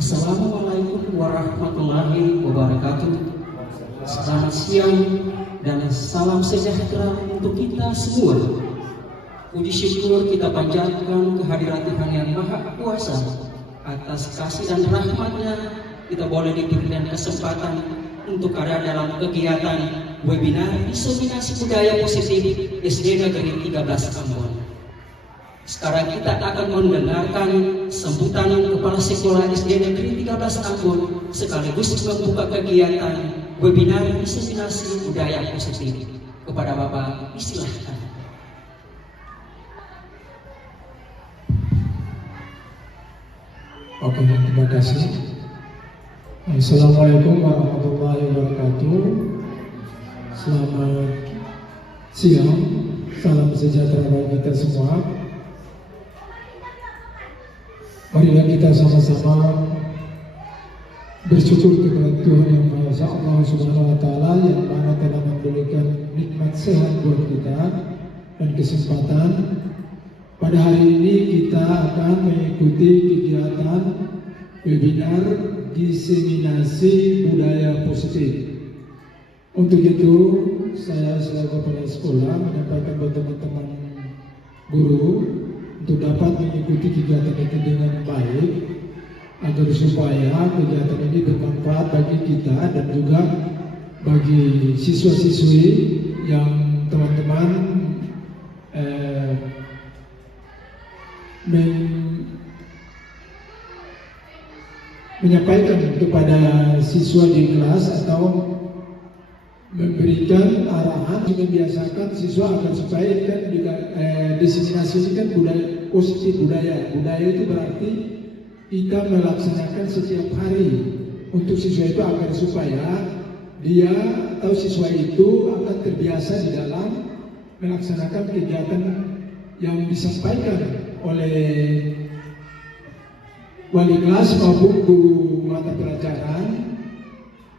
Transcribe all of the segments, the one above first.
Assalamualaikum warahmatullahi wabarakatuh. Selamat siang dan salam sejahtera untuk kita semua. Puji syukur kita panjatkan kehadiran Tuhan yang Maha Kuasa. Atas kasih dan rahmat-Nya kita boleh diberikan kesempatan untuk ada dalam kegiatan webinar diseminasi budaya positif SD Negeri 13 Ambon. Sekarang kita akan mendengarkan sambutan Kepala Sekolah SD Negeri 13 Ambon sekaligus membuka kegiatan webinar diseminasi budaya positif. Kepada Bapak, disilahkan. Oke, terima kasih. Assalamualaikum warahmatullahi wabarakatuh. Selamat siang, salam sejahtera bagi kita semua. Marilah kita sama-sama bersyukur kepada Tuhan Yang Maha Esa, Allah Subhanahu Wa Taala, yang mana telah memberikan nikmat sehat buat kita dan kesempatan. Pada hari ini kita akan mengikuti kegiatan webinar diseminasi budaya positif. Untuk itu, saya selaku kepala sekolah menyampaikan buat teman-teman guru untuk dapat mengikuti kegiatan itu dengan baik, agar supaya kegiatan ini bermanfaat bagi kita dan juga bagi siswa-siswi yang teman-teman menyampaikan kepada siswa di kelas atau memberikan arahan, membiasakan siswa agar supaya ini kan juga diseminasi ini kan budaya positif. Budaya itu berarti kita melaksanakan setiap hari untuk siswa itu agar supaya dia atau siswa itu akan terbiasa di dalam melaksanakan kegiatan yang disampaikan oleh wali kelas maupun guru mata pelajaran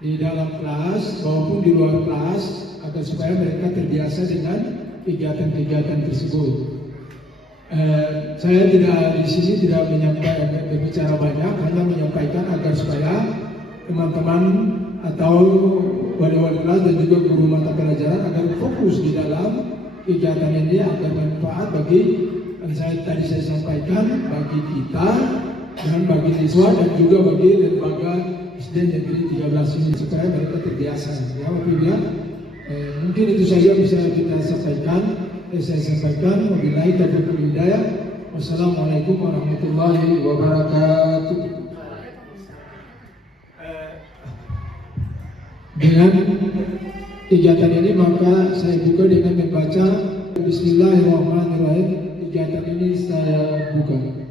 di dalam kelas maupun di luar kelas, agar supaya mereka terbiasa dengan kegiatan-kegiatan tersebut. Saya di sini tidak berbicara banyak, hanya menyampaikan agar supaya teman-teman atau wali-wali kelas dan juga guru mata pelajaran agar fokus di dalam kegiatan ini agar bermanfaat bagi yang tadi saya sampaikan, bagi kita dan bagi siswa dan juga bagi lembaga SD Negeri 13 ini, supaya mereka terbiasa. Ya, apabila mungkin itu saja bisa kita sampaikan. Saya sampaikan, wabillahi taufiq wal hidayah. Wassalamualaikum warahmatullahi wabarakatuh. Dengan kegiatan ini maka saya buka dengan membaca Bismillahirrahmanirrahim. Kegiatan ini saya buka.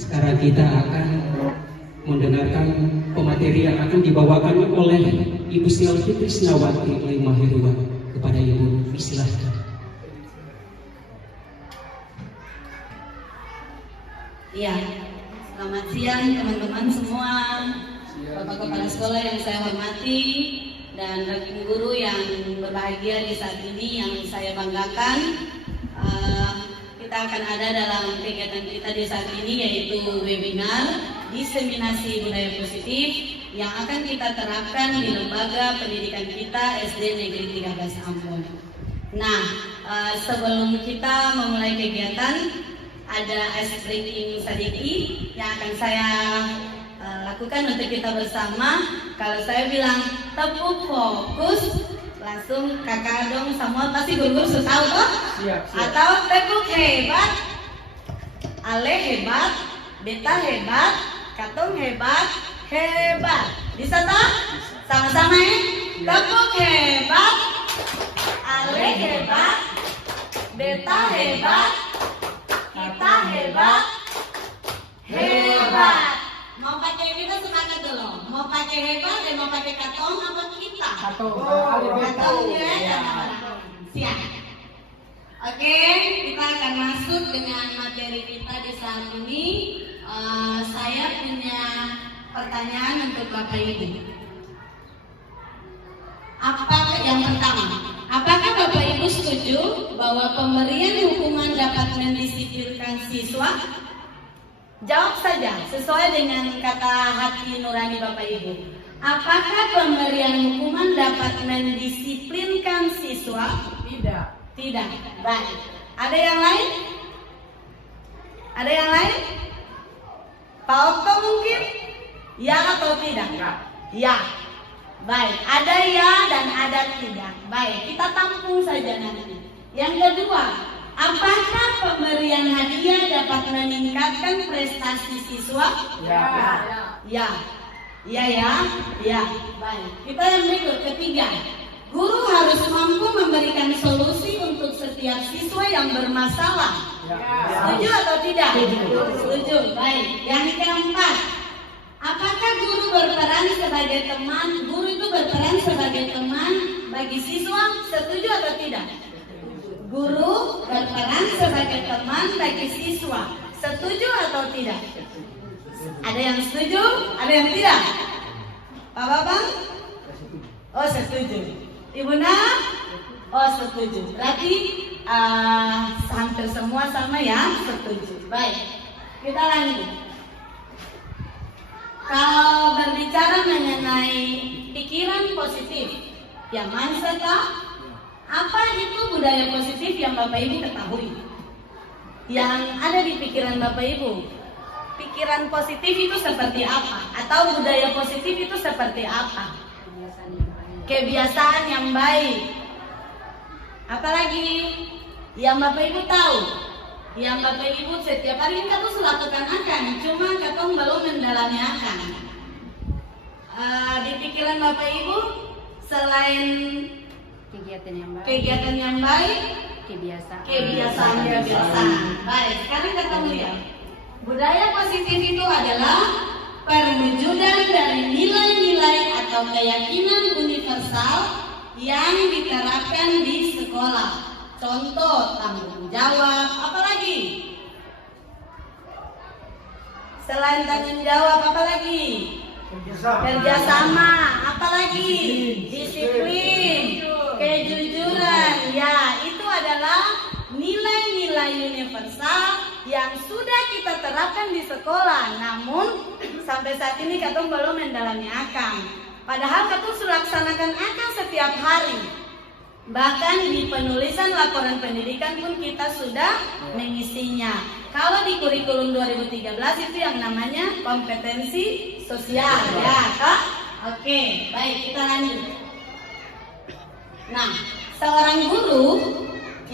Sekarang kita akan mendengarkan pemateri yang akan dibawakan oleh Ibu Silvi Krisnawati Mahirwan. Kepada Ibu, disilahkan. Ya, selamat siang teman-teman semua, Bapak Kepala Sekolah yang saya hormati, dan rekan guru yang berbahagia di saat ini yang saya banggakan. Kita akan ada dalam kegiatan kita di saat ini, yaitu webinar diseminasi budaya positif yang akan kita terapkan di lembaga pendidikan kita SD Negeri 13 Ambon. Nah, sebelum kita memulai kegiatan, ada ice breaking sedikit yang akan saya lakukan untuk kita bersama. Kalau saya bilang tepuk fokus, langsung kakak dong semua pasti guru-guru sudah tahu toh? Siap. Atau tepuk hebat, Ale hebat, Beta hebat, Katong hebat, hebat. Bisa toh? Sama-sama ya? Tepuk hebat, Ale hebat, Beta hebat, kita hebat, hebat. Mau pakai kita semangat dulu. Mau pakai hebat dan mau pakai katong apa kita? Katong ya. Siap. Oke, kita akan masuk dengan materi kita di saat ini. Saya punya pertanyaan untuk Bapak Ibu. Yang pertama, apakah Bapak Ibu setuju bahwa pemberian hukuman dapat mendisiplinkan siswa? Jawab saja sesuai dengan kata hati nurani Bapak Ibu. Apakah pemberian hukuman dapat mendisiplinkan siswa? Tidak. Tidak. Baik. Ada yang lain? Ada yang lain? Pak Okto mungkin? Ya atau tidak? Ya. Baik, ada ya dan ada tidak. Baik, kita tampung saja nanti. Yang kedua, apakah pemberian hadiah dapat meningkatkan prestasi siswa? Ya. Ya. Ya ya. Ya. Baik. Kita yang berikut ketiga. Guru harus mampu memberikan solusi untuk setiap siswa yang bermasalah. Setuju atau tidak? Setuju. Baik. Yang keempat, apakah guru berperan sebagai teman? Guru itu berperan sebagai teman bagi siswa? Setuju atau tidak? Guru berperan sebagai teman bagi siswa. Setuju atau tidak? Ada yang setuju? Ada yang tidak? Pak Babang? Oh setuju. Ibu Nak? Oh setuju. Berarti hampir semua sama ya, setuju. Baik, kita lanjut. Kalau berbicara mengenai pikiran positif, ya mindset, apa itu budaya positif yang Bapak Ibu ketahui? Yang ada di pikiran Bapak Ibu, pikiran positif itu seperti apa? Atau budaya positif itu seperti apa? Kebiasaan yang baik. Apalagi yang Bapak Ibu tahu, yang Bapak Ibu setiap hari kita tuh lakukan akan, cuma katong belum mendalami akan. Di pikiran Bapak Ibu, selain kegiatan yang baik, kebiasaan. Baik, sekarang kita lihat. Budaya positif itu adalah perwujudan dari nilai-nilai atau keyakinan universal yang diterapkan di sekolah. Contoh, tanggung jawab, apalagi? Selain tanggung jawab, apalagi? Kerjasama, apalagi? Disiplin, kejujuran. Ya, itu adalah nilai-nilai universal yang sudah kita terapkan di sekolah. Namun sampai saat ini katong belum mendalami akang. Padahal katong sudah laksanakan akang setiap hari. Bahkan di penulisan laporan pendidikan pun kita sudah mengisinya. Kalau di kurikulum 2013 itu yang namanya kompetensi sosial, ya Kak? Oke, baik kita lanjut. Nah, seorang guru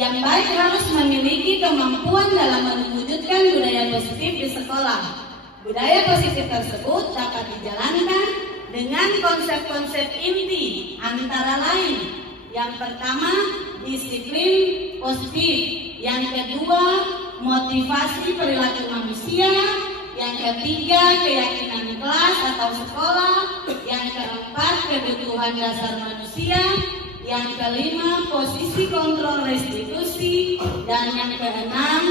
yang baik harus memiliki kemampuan dalam mewujudkan budaya positif di sekolah. Budaya positif tersebut dapat dijalankan dengan konsep-konsep inti, antara lain yang pertama, disiplin positif. Yang kedua, motivasi perilaku manusia. Yang ketiga, keyakinan kelas atau sekolah. Yang keempat, kebutuhan dasar manusia. Yang kelima, posisi kontrol restitusi. Dan yang keenam,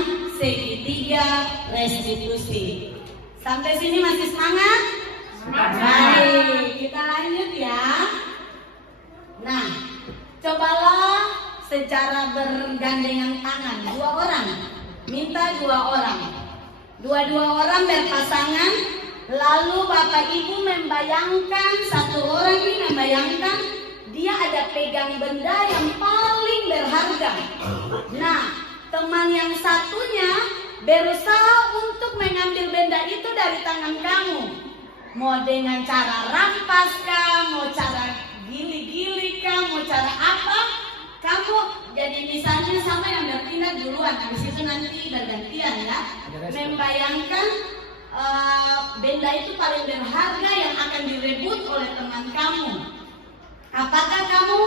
segitiga restitusi. Sampai sini masih semangat? Baik, kita lanjut ya. Nah, cobalah secara bergandengan tangan, 2 orang, minta 2 orang, 2 orang berpasangan, lalu Bapak Ibu membayangkan, 1 orang ini membayangkan dia ada pegang benda yang paling berharga. Nah, teman yang satunya berusaha untuk mengambil benda itu dari tangan kamu. Mau dengan cara rampas kah, mau cara gili-gili kah, mau cara apa? Kamu jadi misalnya sama yang bertindak duluan, habis itu nanti bergantian ya. Membayangkan benda itu paling berharga yang akan direbut oleh teman kamu. Apakah kamu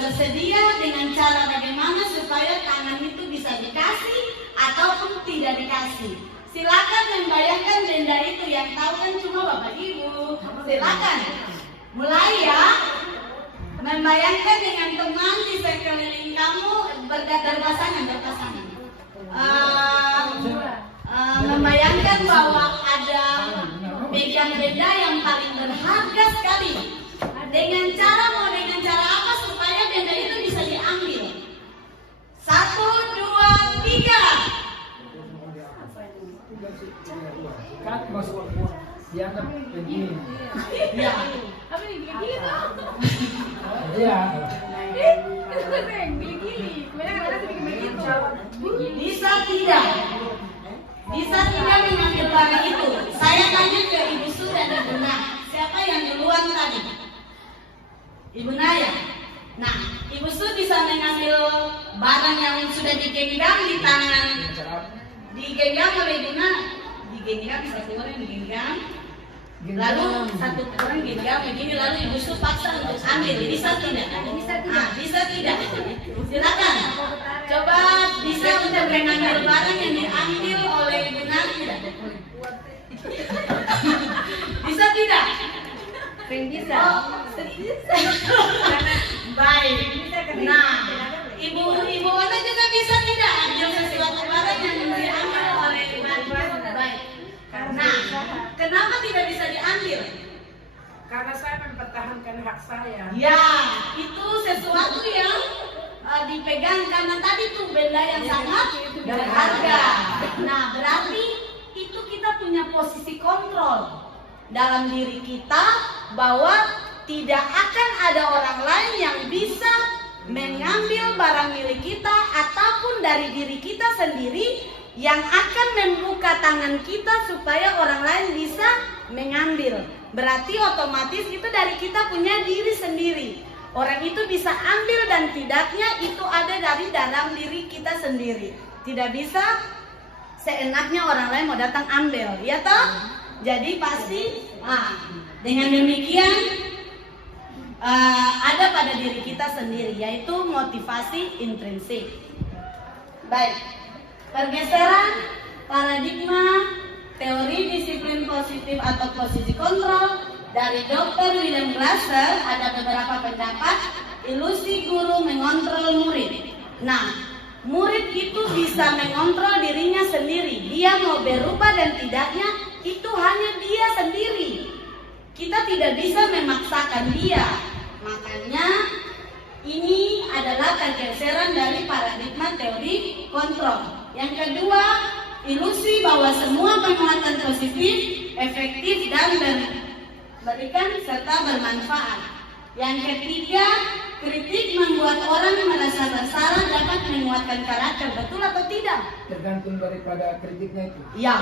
bersedia dengan cara bagaimana supaya tangan itu bisa dikasih ataupun tidak dikasih? Silakan membayangkan benda itu, yang tahu kan cuma Bapak Ibu. Silakan. Mulai ya. Membayangkan dengan teman di sekeliling kamu berpasangan. Membayangkan bahwa ada pegang benda yang paling berharga sekali. Dengan cara apa supaya benda itu bisa diambil? Kan masuk dianggap begini. Ya. Iya. Bisa tidak? Bisa tidak mengambil barang itu? Saya tanya ke Ibu Su dan Ibu Na. Siapa yang duluan tadi? Ibu Naya. Nah, Ibu Su bisa mengambil barang yang sudah digenggam di tangan, digenggam oleh Ibu Na. Digenggam, satu orang digenggam, lalu satu orang genggam begini, lalu Ibu Su paksa untuk ambil. Bisa tidak? Nah, bisa tidak? Silakan. Coba bisa untuk mengambil barang yang diambil oleh Ibu Na tidak? Bisa tidak? Bisa. Baik. Nah, Ibu Wana juga bisa tidak ambil sesuatu barang yang diambil oleh Ibu Na? Baik. Nah, kenapa tidak bisa diambil? Karena saya mempertahankan hak saya. Ya, itu sesuatu yang dipegang karena tadi tuh benda yang sangat berharga. Nah, berarti itu kita punya posisi kontrol dalam diri kita bahwa tidak akan ada orang lain yang bisa mengambil barang milik kita ataupun dari diri kita sendiri yang akan membuka tangan kita supaya orang lain bisa mengambil. Berarti otomatis itu dari kita punya diri sendiri. Orang itu bisa ambil dan tidaknya itu ada dari dalam diri kita sendiri. Tidak bisa seenaknya orang lain mau datang ambil, ya toh? Jadi pasti dengan demikian ada pada diri kita sendiri, yaitu motivasi intrinsik. Baik, pergeseran paradigma teori disiplin positif atau posisi kontrol dari Dr. William Glasser. Ada beberapa pendapat ilusi guru mengontrol murid. Nah, murid itu bisa mengontrol dirinya sendiri. Dia mau berubah dan tidaknya itu hanya dia sendiri. Kita tidak bisa memaksakan dia. Makanya ini adalah pergeseran dari paradigma teori kontrol. Yang kedua, ilusi bahwa semua penguatan positif, efektif dan berikan serta bermanfaat. Yang ketiga, kritik membuat orang merasa bersalah dapat menguatkan karakter. Betul atau tidak? Tergantung daripada kritiknya itu. Ya,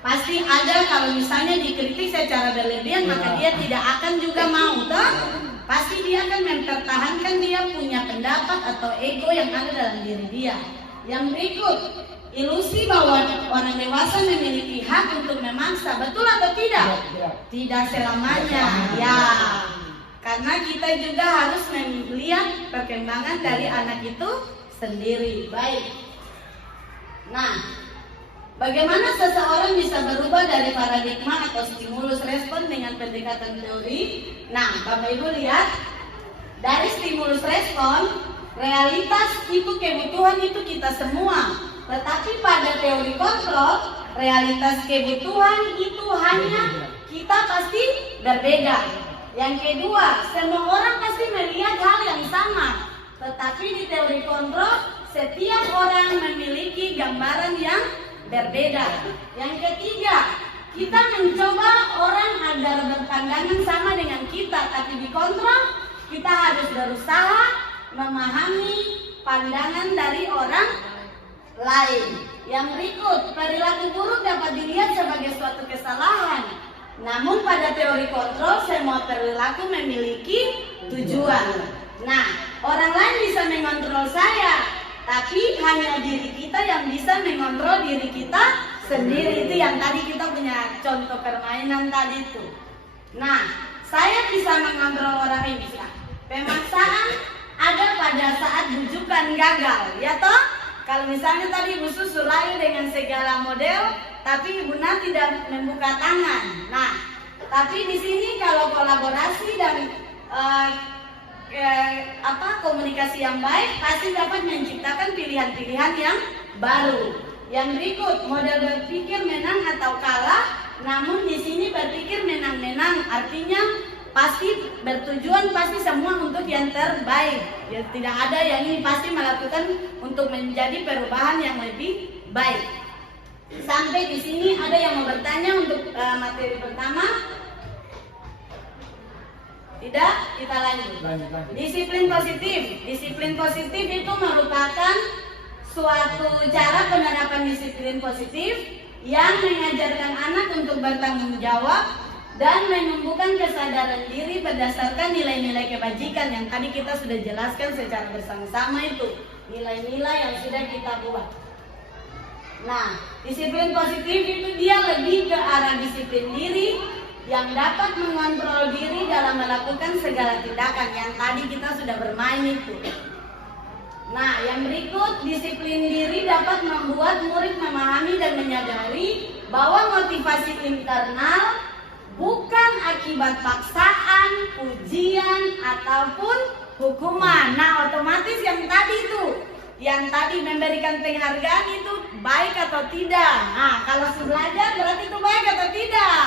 pasti ada. Kalau misalnya dikritik secara berlebihan, maka dia tidak akan juga mau, toh? Pasti dia akan mempertahankan dia punya pendapat atau ego yang ada dalam diri dia. Yang berikut, ilusi bahwa orang dewasa memiliki hak untuk memaksa. Betul atau tidak? Tidak selamanya. Ya, karena kita juga harus melihat perkembangan dari anak itu sendiri. Baik. Nah, bagaimana seseorang bisa berubah dari paradigma atau stimulus respon dengan pendekatan teori? Nah, Bapak Ibu lihat, dari stimulus respon, realitas itu kebutuhan itu kita semua. Tetapi pada teori kontrol, realitas kebutuhan itu hanya kita pasti berbeda. Yang kedua, semua orang pasti melihat hal yang sama. Tetapi di teori kontrol, setiap orang memiliki gambaran yang berbeda. Yang ketiga, kita mencoba orang agar berpandangan sama dengan kita. Tapi di kontrol, kita harus berusaha memahami pandangan dari orang lain. Yang berikut, perilaku buruk dapat dilihat sebagai suatu kesalahan. Namun pada teori kontrol, semua perilaku memiliki tujuan. Nah, orang lain bisa mengontrol saya, tapi hanya diri kita yang bisa mengontrol diri kita sendiri. Itu yang tadi kita punya contoh permainan tadi itu. Nah, saya bisa mengontrol orang ini. Pemaksaan ada pada saat bujukan gagal, ya toh? Kalau misalnya tadi Ibu Susu rayu dengan segala model, tapi Ibu Na tidak membuka tangan. Nah, tapi di sini kalau kolaborasi dan komunikasi yang baik pasti dapat menciptakan pilihan-pilihan yang baru. Yang berikut, model berpikir menang atau kalah, namun di sini berpikir menang-menang, artinya pasti bertujuan pasti semua untuk yang terbaik. Ya, tidak ada yang ini pasti melakukan untuk menjadi perubahan yang lebih baik. Sampai di sini ada yang mau bertanya untuk materi pertama? Tidak, kita lanjut. Disiplin positif. Disiplin positif itu merupakan suatu cara penerapan disiplin positif yang mengajarkan anak untuk bertanggung jawab dan menumbuhkan kesadaran diri berdasarkan nilai-nilai kebajikan yang tadi kita sudah jelaskan secara bersama-sama itu. Nilai-nilai yang sudah kita buat. Nah, disiplin positif itu dia lebih ke arah disiplin diri yang dapat mengontrol diri dalam melakukan segala tindakan yang tadi kita sudah bermain itu. Nah, yang berikut, disiplin diri dapat membuat murid memahami dan menyadari bahwa motivasi internal bukan akibat paksaan, ujian, ataupun hukuman. Nah, otomatis yang tadi memberikan penghargaan itu baik atau tidak. Nah, kalau belajar berarti itu baik atau tidak?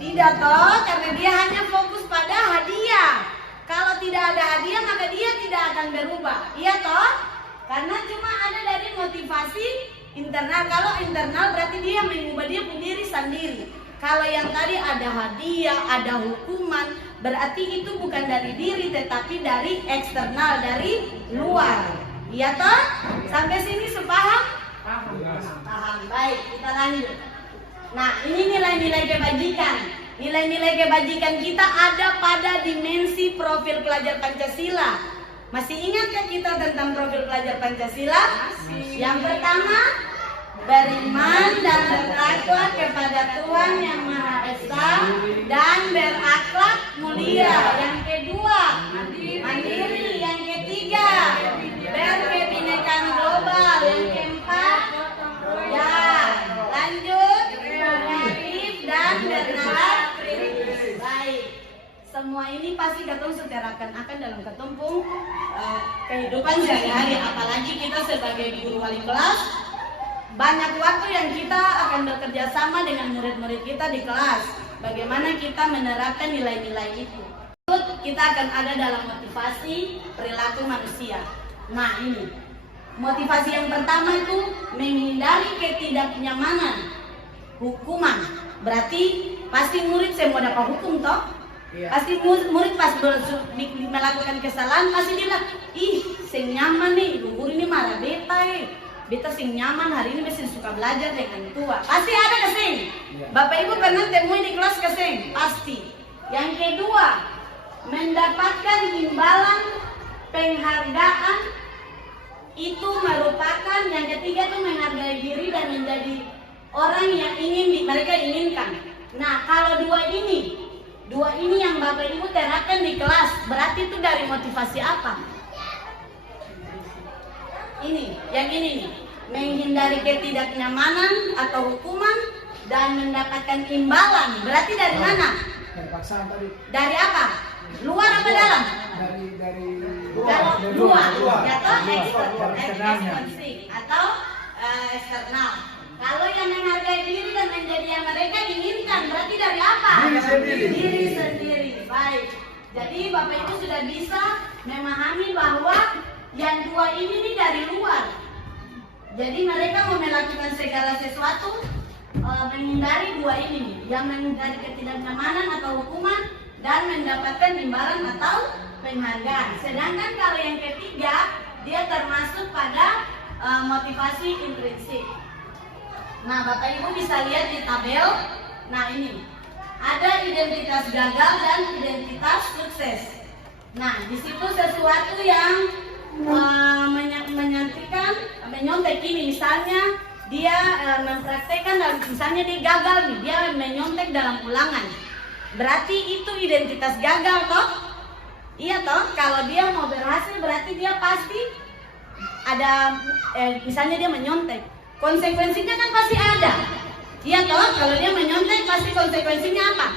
Tidak toh, karena dia hanya fokus pada hadiah. Kalau tidak ada hadiah maka dia tidak akan berubah. Iya toh? Karena cuma ada dari motivasi internal. Kalau internal berarti dia mengubah dia diri sendiri. Kalau yang tadi ada hadiah, ada hukuman, berarti itu bukan dari diri tetapi dari eksternal, dari luar. Iya toh? Sampai sini sepaham? Paham. Baik, kita lanjut. Nah, ini nilai-nilai kebajikan. Nilai-nilai kebajikan kita ada pada dimensi profil pelajar Pancasila. Masih ingatkah kita tentang profil pelajar Pancasila? Masih. Yang pertama, beriman dan bertakwa kepada Tuhan Yang Maha Esa dan berakhlak mulia. Yang kedua, mandiri. Yang ketiga, berkebinekaan global. Yang keempat, ya, lanjut, kreatif dan bernalar kritis. Baik, semua ini pasti ketemu terapkan akan dalam ketumpung kehidupan sehari-hari. Apalagi kita sebagai guru wali kelas, banyak waktu yang kita akan bekerja sama dengan murid-murid kita di kelas. Bagaimana kita menerapkan nilai-nilai itu. Kita akan ada dalam motivasi perilaku manusia. Nah, ini motivasi yang pertama itu menghindari ketidaknyamanan, hukuman. Berarti pasti murid saya mau dapat hukum toh? Iya. Pasti murid pas melakukan kesalahan pasti dia bilang, ih, sing nyaman nih, ibu guru ini marah beta sing nyaman hari ini mesti suka belajar dengan tua. Pasti ada kesing. Iya. Bapak Ibu pernah temui di kelas kesing? Pasti. Yang kedua, mendapatkan imbalan penghargaan itu merupakan yang ketiga itu menghargai diri dan menjadi orang yang mereka inginkan. Nah, kalau dua ini yang Bapak Ibu terapkan di kelas, berarti itu dari motivasi apa? Yang ini nih, menghindari ketidaknyamanan atau hukuman dan mendapatkan imbalan. Berarti dari mana? Dari paksaan tadi. Dari apa? Luar apa dalam? Dari luar. Atau eksternal atau eksternal. Kalau yang menghargai diri dan menjadi yang mereka inginkan, berarti dari apa? Diri sendiri. Baik. Jadi Bapak Ibu sudah bisa memahami bahwa yang dua ini nih dari luar. Jadi mereka mau melakukan segala sesuatu menghindari dua ini nih, yang menghindari ketidaknyamanan atau hukuman dan mendapatkan imbalan atau penghargaan. Sedangkan kalau yang ketiga dia termasuk pada motivasi intrinsik. Nah, Bapak Ibu bisa lihat di tabel. Nah, ini ada identitas gagal dan identitas sukses. Nah, di situ sesuatu yang menyontek ini, misalnya dia mempraktekkan, misalnya dia gagal nih, dia menyontek dalam ulangan. Berarti itu identitas gagal toh? Iya toh? Kalau dia mau berhasil berarti dia pasti ada misalnya dia menyontek. Konsekuensinya kan pasti ada. Iya toh? Kalau dia menyontek pasti konsekuensinya apa?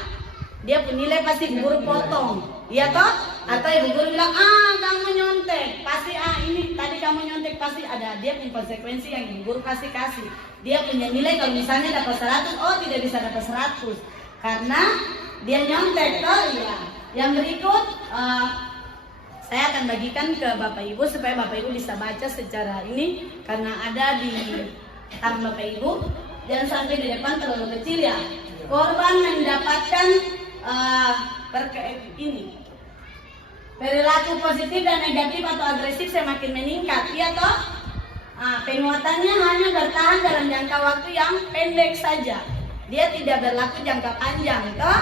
Dia nilai pasti guru potong. Iya toh? Atau ibu guru bilang, kamu nyontek, pasti ini tadi kamu nyontek, pasti ada dia punya konsekuensi yang ibu guru pasti kasih. Dia punya nilai kalau misalnya dapat 100, tidak bisa dapat 100 karena dia nyontek toh. Iya. Yang berikut saya akan bagikan ke Bapak Ibu supaya Bapak Ibu bisa baca secara ini, karena ada di Bapak Ibu, jangan sampai di depan terlalu kecil ya. Korban mendapatkan perilaku positif dan negatif atau agresif semakin meningkat, ya toh? Penguatannya hanya bertahan dalam jangka waktu yang pendek saja. Dia tidak berlaku jangka panjang, toh?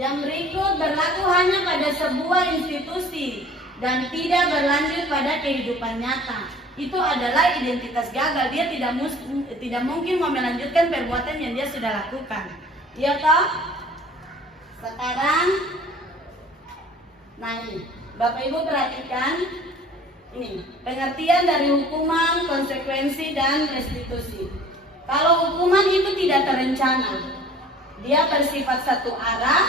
Yang berikut berlaku hanya pada sebuah institusi dan tidak berlanjut pada kehidupan nyata. Itu adalah identitas gagal. Dia tidak mungkin mau melanjutkan perbuatan yang dia sudah lakukan. Iya toh? Sekarang, nah ini, Bapak Ibu perhatikan ini pengertian dari hukuman, konsekuensi, dan restitusi. Kalau hukuman itu tidak terencana, dia bersifat satu arah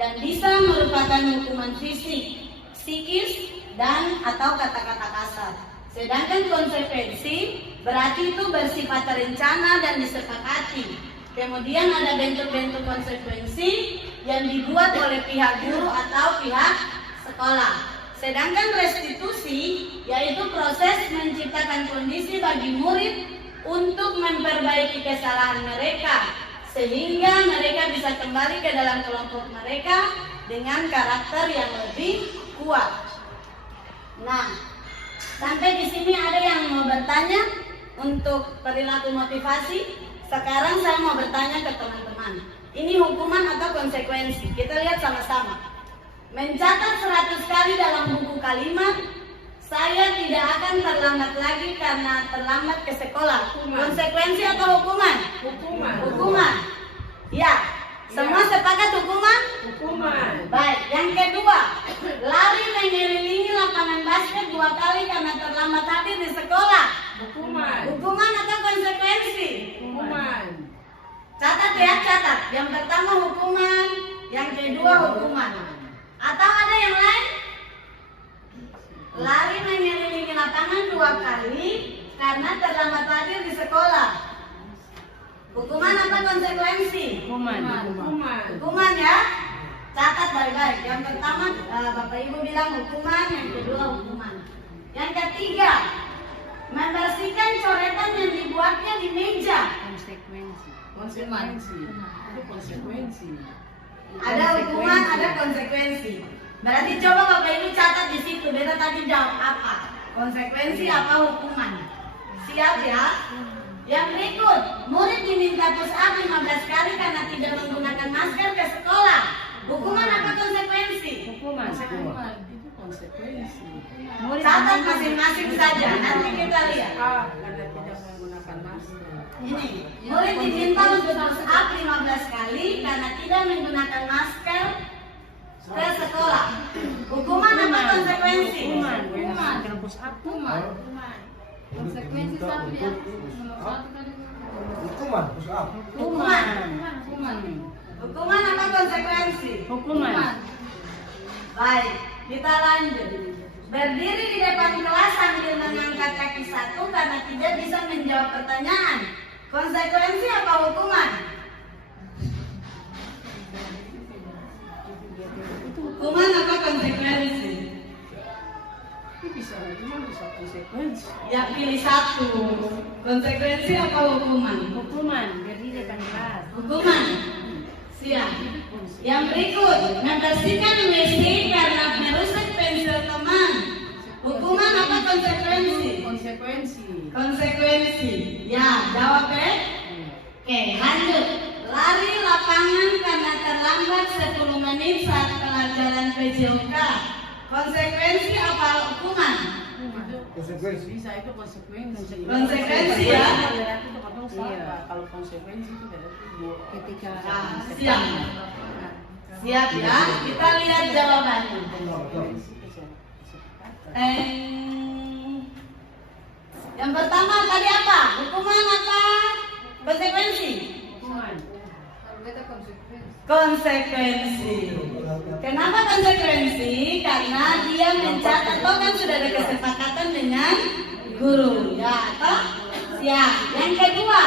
dan bisa merupakan hukuman fisik, psikis, dan atau kata-kata kasar. Sedangkan konsekuensi berarti itu bersifat terencana dan disepakati. Kemudian ada bentuk-bentuk konsekuensi yang dibuat oleh pihak guru atau pihak sekolah. Sedangkan restitusi yaitu proses menciptakan kondisi bagi murid untuk memperbaiki kesalahan mereka sehingga mereka bisa kembali ke dalam kelompok mereka dengan karakter yang lebih kuat. Nah, sampai di sini ada yang mau bertanya untuk perilaku motivasi. Sekarang saya mau bertanya ke teman-teman. Ini hukuman atau konsekuensi? Kita lihat sama-sama. Mencatat 100 kali dalam buku kalimat, saya tidak akan terlambat lagi karena terlambat ke sekolah. Konsekuensi atau hukuman? Hukuman. Ya. Semua sepakat hukuman? Hukuman. Baik, yang kedua, lari mengelilingi lapangan basket 2 kali karena terlambat hadir di sekolah. Hukuman. Hukuman atau konsekuensi? Hukuman. Catat ya, catat. Yang pertama hukuman, yang kedua hukuman. Atau ada yang lain? Lari mengelilingi lapangan 2 kali karena terlambat hadir di sekolah. Hukuman apa konsekuensi? Hukuman. Hukuman ya. Catat baik-baik. Yang pertama Bapak Ibu bilang hukuman, yang kedua hukuman. Yang ketiga, membersihkan coretan yang dibuatnya di meja. Konsekuensi. Ada hukuman, ada konsekuensi. Berarti coba Bapak Ibu catat di situ. Beta tadi jawab apa? Konsekuensi apa hukuman? Siap ya? Yang berikut, murid diminta push up 15 kali karena tidak menggunakan masker ke sekolah. Hukuman apa konsekuensi? Hukuman. Itu konsekuensi. Catat masing-masing saja. Nanti kita lihat. Karena tidak menggunakan masker. Ini, murid diminta untuk push up 15 kali karena tidak menggunakan masker ke sekolah. Hukuman apa konsekuensi? Hukuman. Karena push up. Konsekuensi satu ya, nomor 1 tadi. Hukuman. Hukuman apa konsekuensi? Hukuman. Baik, kita lanjut. Berdiri di depan kelas sambil mengangkat kaki 1 karena tidak bisa menjawab pertanyaan. Konsekuensi apa hukuman? Hukuman apa konsekuensi? Bisa konsekuensi. Ya pilih satu. Konsekuensi apa hukuman? Hukuman. Berdiri di depan kelas. Hukuman. Siap. Yang berikut, membersihkan WC karena merusak pensil teman. Hukuman apa konsekuensi? Konsekuensi. Ya, jawab ya. Oke, lanjut. Lari lapangan karena terlambat 10 menit saat pelajaran PJOK. Konsekuensi apa hukuman? Bisa itu konsekuensi. Konsekuensi ya. Kalau konsekuensi itu berarti ketika Siap. Siap ya. Kita lihat jawabannya. Yang pertama tadi apa? Hukuman apa? Konsekuensi? Konsekuensi. Kenapa konsekuensi? Karena dia mencatat, toh kan sudah ada kesepakatan dengan guru, ya toh? Siap. Yang kedua,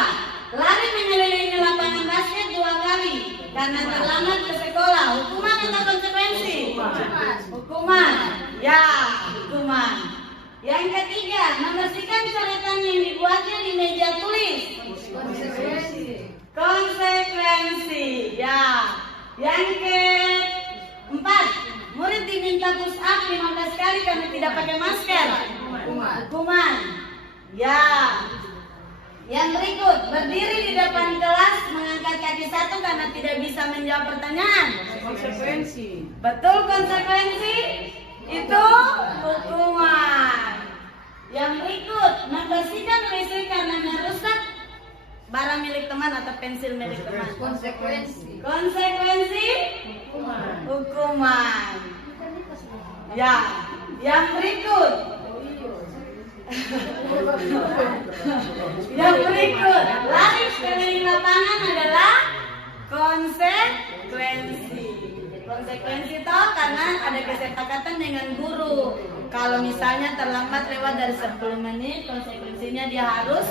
lari mengelilingi lapangan basket 2 kali karena terlambat ke sekolah. Hukuman atau konsekuensi? Hukuman. Ya, hukuman. Yang ketiga, membersihkan coretan yang dibuatnya di meja tulis. 15 kali karena tidak pakai masker. Hukuman. Ya. Yang berikut, berdiri di depan kelas mengangkat kaki satu karena tidak bisa menjawab pertanyaan. Konsekuensi. Betul, konsekuensi itu hukuman. Yang berikut, membersihkan WC karena merusak barang milik teman atau pensil milik teman. Konsekuensi. Konsekuensi Hukuman. hukuman. Ya, yang berikut. Yang berikut, lari keliling lapangan adalah konsekuensi. Konsekuensi toh karena ada kesepakatan dengan guru. Kalau misalnya terlambat lewat dari 10 menit, konsekuensinya dia harus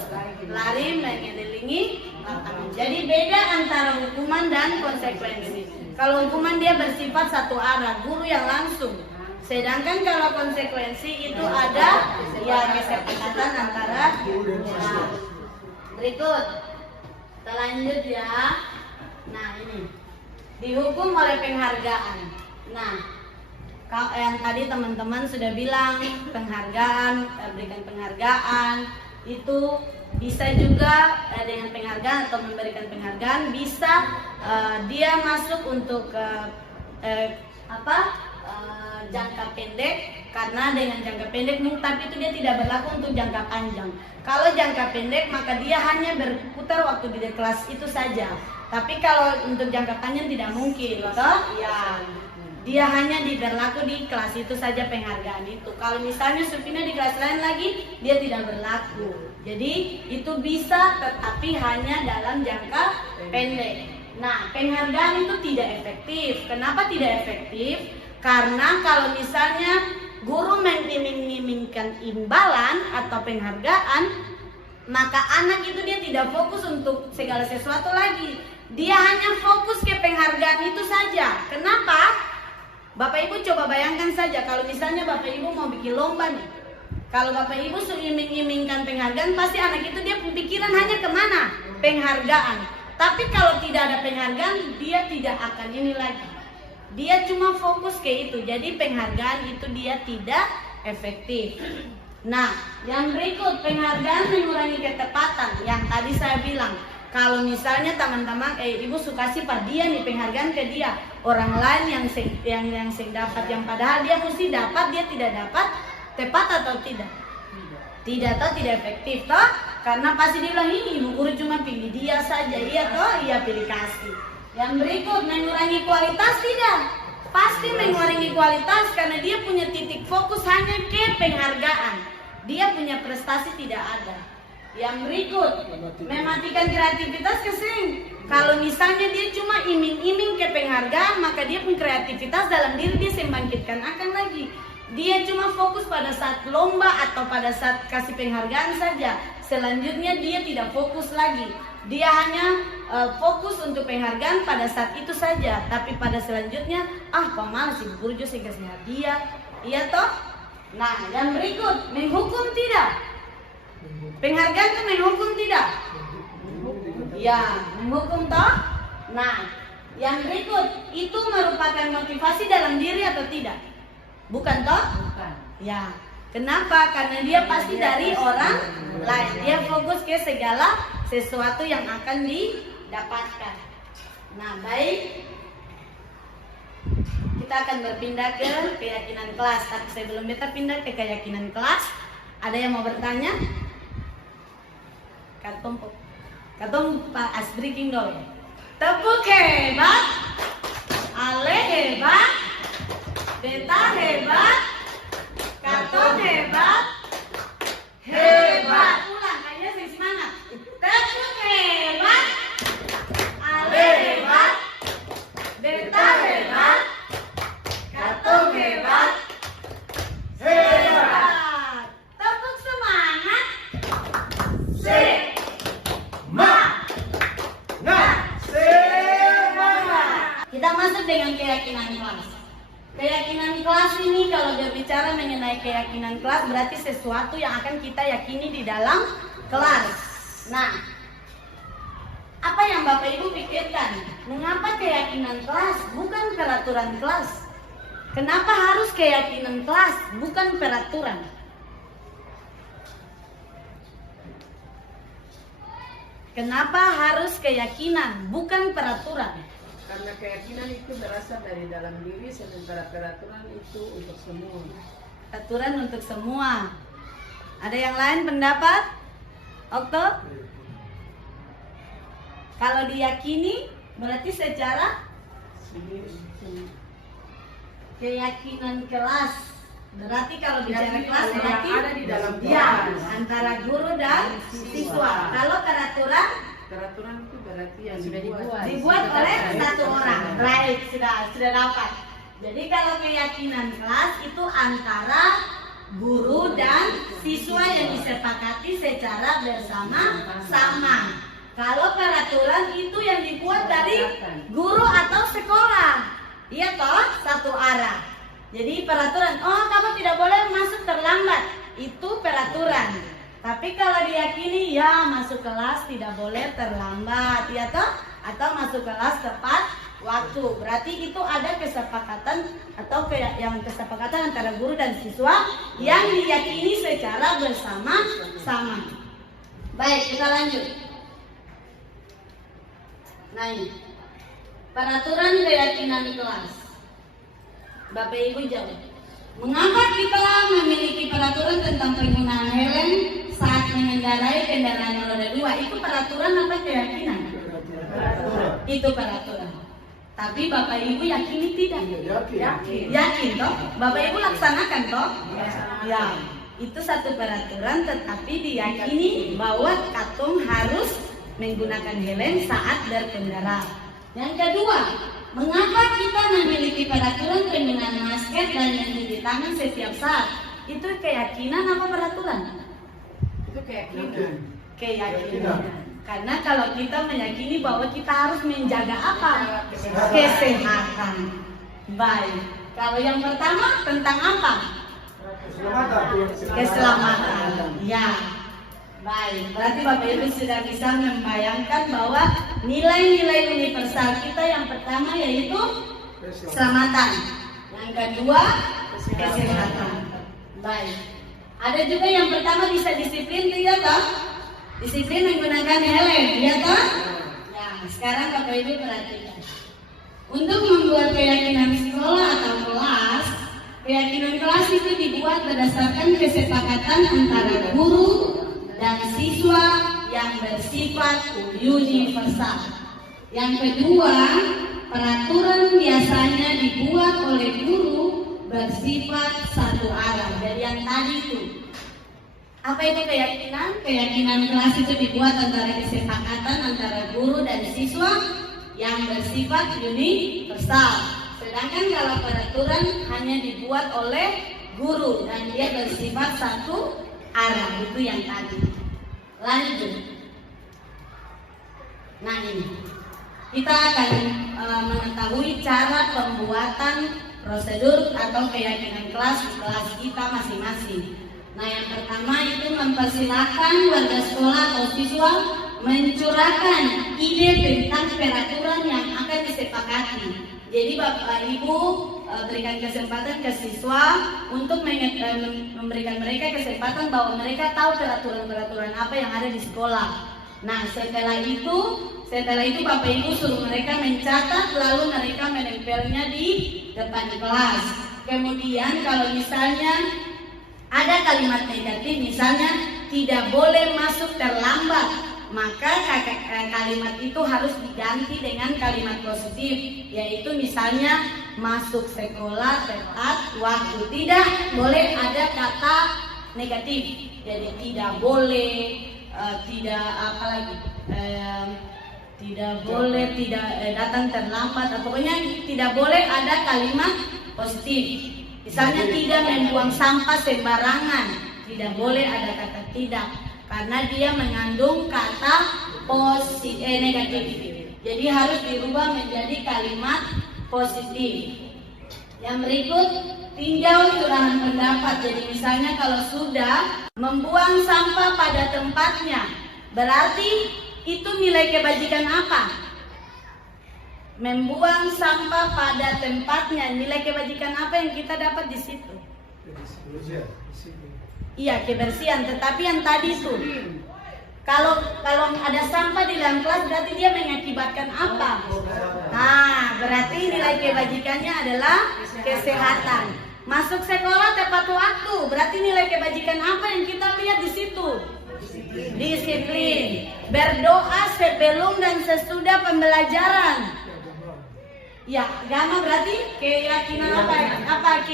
lari mengelilingi lapangan. Jadi beda antara hukuman dan konsekuensi. Kalau hukuman dia bersifat satu arah, guru yang langsung. Sedangkan kalau konsekuensi itu ada ya kesepakatan antara ya. Berikut, kita lanjut ya. Nah ini dihukum oleh penghargaan. Nah, yang tadi teman-teman sudah bilang penghargaan, berikan penghargaan itu bisa juga dengan penghargaan atau memberikan penghargaan bisa dia masuk untuk jangka pendek, karena dengan jangka pendek tapi itu dia tidak berlaku untuk jangka panjang. Kalau jangka pendek maka dia hanya berputar waktu di kelas itu saja. Tapi kalau untuk jangka panjang tidak mungkin, toh? Ya. Dia hanya diberlaku di kelas itu saja penghargaan itu. Kalau misalnya supinnya di kelas lain lagi, dia tidak berlaku. Jadi itu bisa tetapi hanya dalam jangka pendek. Nah, penghargaan itu tidak efektif. Kenapa tidak efektif? Karena kalau misalnya guru mengiming-imingkan imbalan atau penghargaan, maka anak itu dia tidak fokus untuk segala sesuatu lagi. Dia hanya fokus ke penghargaan itu saja. Kenapa? Bapak Ibu coba bayangkan saja kalau misalnya Bapak Ibu mau bikin lomba nih. Kalau Bapak Ibu iming-imingkan penghargaan, pasti anak itu dia pikiran hanya kemana? Penghargaan. Tapi kalau tidak ada penghargaan, dia tidak akan ini lagi. Dia cuma fokus ke itu. Jadi penghargaan itu dia tidak efektif. Nah, yang berikut, penghargaan mengurangi ketepatan. Yang tadi saya bilang, kalau misalnya teman-teman, ibu suka sifat dia nih penghargaan ke dia, orang lain yang dapat, yang padahal dia mesti dapat, dia tidak dapat, tepat atau tidak? Tidak atau tidak efektif toh? Karena pasti dia bilang ini ibu guru cuma pilih dia saja, iya toh, iya pilih kasih. Yang berikut, mengurangi kualitas tidak? Pasti mengurangi kualitas karena dia punya titik fokus hanya ke penghargaan. Dia punya prestasi tidak ada. Yang berikut, mematikan kreativitas kesering. Kalau misalnya dia cuma iming-iming ke penghargaan, maka dia pun kreativitas dalam diri dia membangkitkan akan lagi. Dia cuma fokus pada saat lomba atau pada saat kasih penghargaan saja. Selanjutnya dia tidak fokus lagi. Dia hanya fokus untuk penghargaan pada saat itu saja. Tapi pada selanjutnya, pemalas ibu guru juga kasih hadiah. Iya toh? Nah, yang berikut, menghukum tidak? Penghargaan itu menghukum tidak? Ya, menghukum toh? Nah, yang berikut, itu merupakan motivasi dalam diri atau tidak? Bukan toh? Bukan. Ya, kenapa? Karena dia pasti dari orang lain. Dia fokus ke segala sesuatu yang akan didapatkan. Nah, baik. Kita akan berpindah ke keyakinan kelas. Tapi sebelum kita pindah ke keyakinan kelas, ada yang mau bertanya? Katong Pak Asbreaking dulu. Tepuk hebat. Ale hebat. Beta hebat. Katong hebat. Hebat. Ulang, kayaknya sih semangat. Tepuk hebat. Ale hebat. Beta hebat. Katong hebat. Hebat. Tepuk semangat. Kita masuk dengan keyakinan kelas. Keyakinan kelas ini kalau berbicara mengenai keyakinan kelas berarti sesuatu yang akan kita yakini di dalam kelas. Nah, apa yang Bapak Ibu pikirkan? Mengapa keyakinan kelas bukan peraturan kelas? Kenapa harus keyakinan kelas, bukan peraturan? Kenapa harus keyakinan, bukan peraturan? Karena keyakinan itu berasal dari dalam diri, sementara peraturan itu untuk semua. Aturan untuk semua. Ada yang lain pendapat? Okto? Kalau diyakini berarti secara keyakinan kelas. Berarti kalau bicara kelas berarti ada di dalam ya, kelas. antara guru dan siswa. Kalau peraturan Peraturan itu berarti yang sudah dibuat. dibuat oleh satu orang. Baik, sudah dapat. Jadi kalau keyakinan kelas itu antara guru dan siswa yang disepakati secara bersama-sama. Kalau peraturan itu yang dibuat dari guru atau sekolah. Iya toh, satu arah. Jadi peraturan, oh kamu tidak boleh masuk terlambat. Itu peraturan. Tapi kalau diyakini ya masuk kelas tidak boleh terlambat, ya toh? Atau masuk kelas tepat waktu. Berarti itu ada kesepakatan atau yang kesepakatan antara guru dan siswa yang diyakini secara bersama-sama. Baik, kita lanjut. Nah ini peraturan keyakinan kelas. Bapak Ibu jawab. Mengapa kita memiliki peraturan tentang penggunaan helm saat mengendarai kendaraan roda 2? Itu peraturan apa keyakinan? Itu peraturan. Tapi Bapak Ibu yakini tidak? Yakin toh? Bapak Ibu laksanakan toh? Ya. Itu satu peraturan, tetapi diyakini bahwa katong harus menggunakan helm saat berkendara. Yang kedua, mengapa kita memiliki peraturan penggunaan masker dan mencuci tangan setiap saat? Itu keyakinan apa peraturan? Itu keyakinan. Keyakinan. Karena kalau kita meyakini bahwa kita harus menjaga apa? Kesehatan. Baik. Kalau yang pertama tentang apa? Keselamatan. Ya. Baik, berarti Bapak Ibu sudah bisa membayangkan bahwa nilai-nilai universal kita yang pertama yaitu keselamatan. Yang kedua, kesehatan. Baik. Ada juga yang pertama bisa disiplin, tidak toh? Disiplin menggunakan helm, ya toh? Nah, sekarang Bapak Ibu perhatikan. Untuk membuat keyakinan sekolah atau kelas, keyakinan kelas itu dibuat berdasarkan kesepakatan antara guru dan siswa yang bersifat universal. Yang kedua, peraturan biasanya dibuat oleh guru bersifat satu arah. Jadi yang tadi itu, apa itu keyakinan? Keyakinan kelas itu dibuat antara kesepakatan antara guru dan siswa yang bersifat universal. Sedangkan kalau peraturan hanya dibuat oleh guru dan dia bersifat satu arah, itu yang tadi. Lanjut. Nah ini kita akan mengetahui cara pembuatan prosedur atau keyakinan kelas di kelas kita masing-masing. Nah yang pertama itu mempersilahkan warga sekolah atau siswa mencurahkan ide tentang peraturan yang akan disepakati. Jadi Bapak Ibu berikan kesempatan ke siswa untuk memberikan mereka kesempatan bahwa mereka tahu peraturan-peraturan apa yang ada di sekolah. Nah setelah itu Bapak Ibu suruh mereka mencatat, lalu mereka menempelnya di depan kelas. Kemudian kalau misalnya ada kalimat negatif, misalnya tidak boleh masuk terlambat, maka kalimat itu harus diganti dengan kalimat positif, yaitu misalnya masuk sekolah tepat waktu. Tidak boleh ada kata negatif. Jadi tidak boleh, tidak boleh tidak datang terlambat. Pokoknya tidak boleh ada kalimat positif. Misalnya tidak membuang sampah sembarangan. Tidak boleh ada kata tidak, karena dia mengandung kata negatif. Jadi harus dirubah menjadi kalimat positif. Yang berikut, tinjau curahan pendapat. Jadi misalnya kalau sudah membuang sampah pada tempatnya, berarti itu nilai kebajikan apa? membuang sampah pada tempatnya. Nilai kebajikan apa yang kita dapat di situ? Iya, kebersihan. Tetapi yang tadi itu, kalau ada sampah di dalam kelas berarti dia mengakibatkan apa? Nah, berarti nilai kebajikannya adalah kesehatan. Masuk sekolah tepat waktu, berarti nilai kebajikan apa yang kita lihat di situ? Disiplin. Berdoa sebelum dan sesudah pembelajaran. Ya, agama berarti keyakinan apa?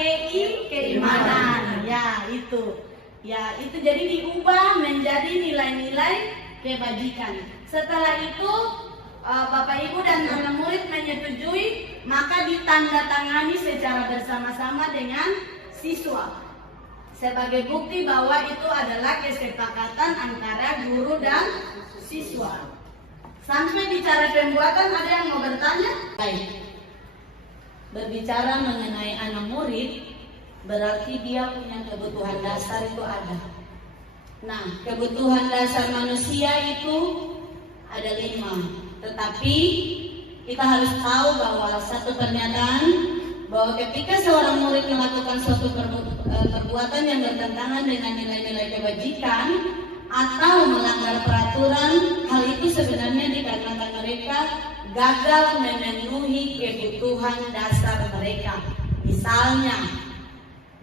Keimanan. Ya, itu. Ya, itu jadi diubah menjadi nilai-nilai kebajikan. Setelah itu Bapak Ibu dan anak murid menyetujui, maka ditandatangani secara bersama-sama dengan siswa. Sebagai bukti bahwa itu adalah kesepakatan antara guru dan siswa. Sampai di cara pembuatan ada yang mau bertanya? Baik. Berbicara mengenai anak murid, berarti dia punya kebutuhan dasar itu ada. Nah, kebutuhan dasar manusia itu ada 5. Tetapi kita harus tahu bahwa satu pernyataan bahwa ketika seorang murid melakukan suatu perbuatan yang bertentangan dengan nilai-nilai kebajikan atau melanggar peraturan, hal itu sebenarnya dikarenakan mereka gagal memenuhi kebutuhan dasar mereka. Misalnya,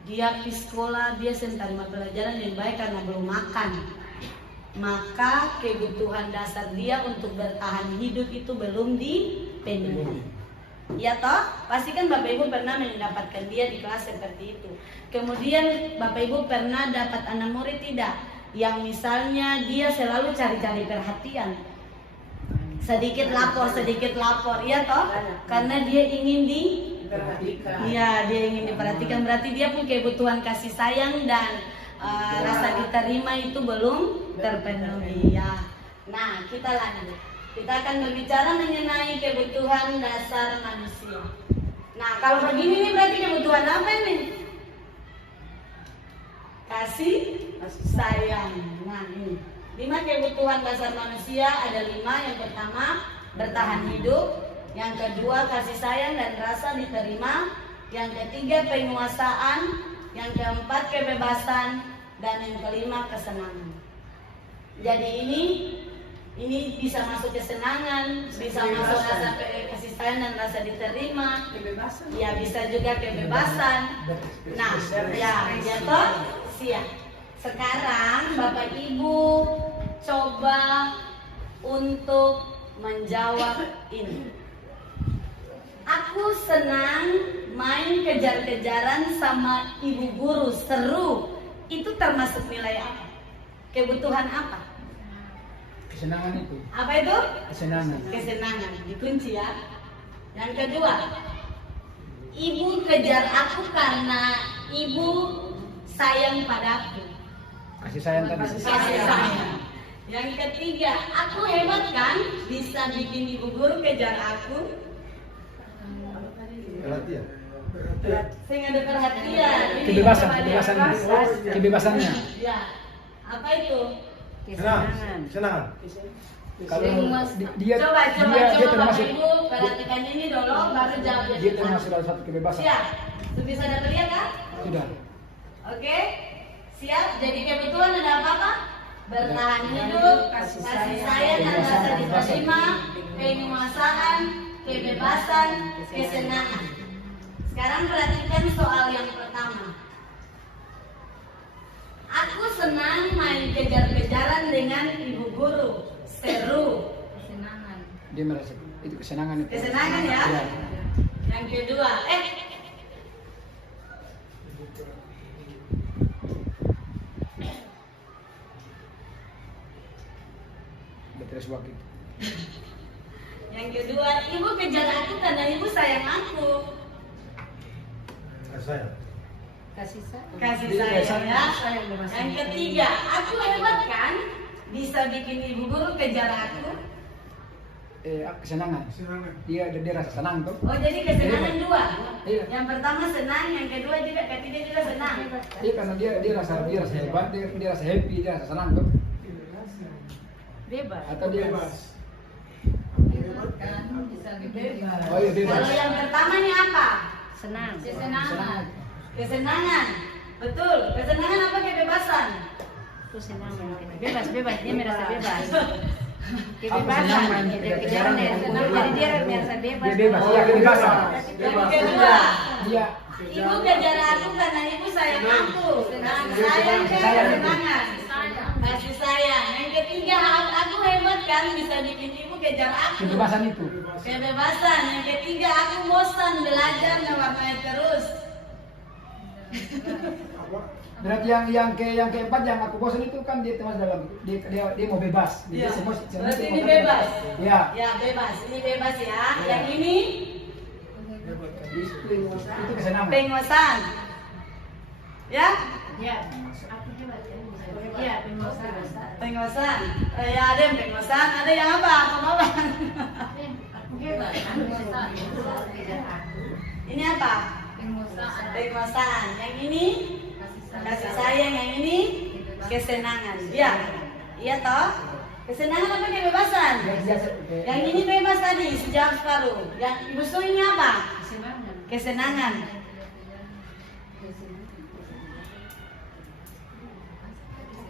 dia di sekolah, dia menerima pelajaran yang baik karena belum makan, maka kebutuhan dasar dia untuk bertahan hidup itu belum dipenuhi. Ya toh, pasti kan Bapak Ibu pernah mendapatkan dia di kelas seperti itu. Kemudian Bapak Ibu pernah dapat anak murid tidak? Yang misalnya dia selalu cari-cari perhatian, sedikit lapor, ya toh? Karena dia ingin dia ingin diperhatikan. Berarti dia punya kebutuhan kasih sayang dan rasa diterima itu belum terpenuhi. Ya. Nah, kita lanjut. Kita akan berbicara mengenai kebutuhan dasar manusia. Nah, kalau begini nih berarti kebutuhan apa nih? Kasih sayang. Nah, ini 5 kebutuhan dasar manusia ada 5. Yang pertama, bertahan hidup. Yang kedua, kasih sayang dan rasa diterima. Yang ketiga, penguasaan. Yang keempat, kebebasan. Dan yang kelima, kesenangan. Jadi ini bisa masuk kesenangan, bisa masuk rasa kasih sayang dan rasa diterima. Kebebasan. Ya, bisa juga kebebasan. Nah, ya toh? Siap. Sekarang Bapak Ibu coba untuk menjawab ini. Aku senang main kejar-kejaran sama ibu guru, seru. Itu termasuk nilai apa? Kebutuhan apa? Kesenangan itu. Apa itu? Kesenangan. Kesenangan. Dikunci ya. Yang kedua, ibu kejar aku karena ibu sayang padaku. Kasih sayang tadi. Kasih sayang. Yang ketiga, aku hebat kan bisa bikin ibu guru kejar aku. Perhatian. Sehingga ada perhatian. Kebebasannya. Ya. Apa itu? Kesenangan. Kalau Dia coba dia Bapak termasuk Ibu perhatikan ini dulu baru jawab yang dia depan. termasuk dalam satu kebebasan. Siap. Bisa dapat lihat kan? Sudah. Oke. Siap. Jadi kebutuhan ada apa? Bertahan hidup, kasih sayang dan rasa diterima, penguasaan, kebebasan, kesenangan. Sekarang perhatikan soal yang pertama. Aku senang main kejar-kejaran dengan ibu guru. Seru. Kesenangan. Dia merasa itu kesenangan itu. Kesenangan ya. Ya. Yang kedua, Betul waktu. Yang kedua, ibu kejar aku karena ibu sayang aku. Kasih sayang ya. Yang ketiga, aku hebat kan bisa bikin ibu guru kejar aku. Kesenangan. Dia rasa senang tuh. Oh, jadi kesenangan dua. Iya. Yang pertama senang, yang kedua juga ketiga juga senang. Iya, karena dia rasa hebat, dia rasa happy, dia rasa senang tuh. Bebas. Atau dia Oh iya bebas. Kalau yang pertama nih apa? Senang. Kesenangan. Kesenangan. Betul. Kesenangan apa kebebasan? Itu senang. Bebas, bebas. Dia merasa bebas. Aku senang Kebebasan. main Kejar-kejaran dari senang. Jadi dia merasa bebas. Dia bebas. Iya kebebasan. Yang kedua, Iya. ibu kejar aku karena ibu sayang aku. Sayang kesenangan. Kasih sayang. Yang ketiga, aku hebat kan bisa bikin ibu kejar aku. Kebebasan itu. Kebebasan. Yang ketiga, aku bosan belajar mewarnai terus. Berarti yang keempat yang aku bosan itu kan dia termasuk dalam dia mau bebas. Dia semua Berarti ini bebas. Iya. Ya bebas. Ini bebas ya. Yang ini Itu kesenangan. penguasaan. Ya? Ya. Aku hebat kan. Iya, pengusaha. Penguasaan. Ya ada yang penguasaan, ada yang apa? Apa? Aku hebat. Ini apa? Penguasaan. Yang ini kasih sayang, yang ini kesenangan. Iya. Iya toh? Kesenangan apa kebebasan? Yang ini bebas tadi, sejak separuh. Yang ibu Su ini apa? Kesenangan.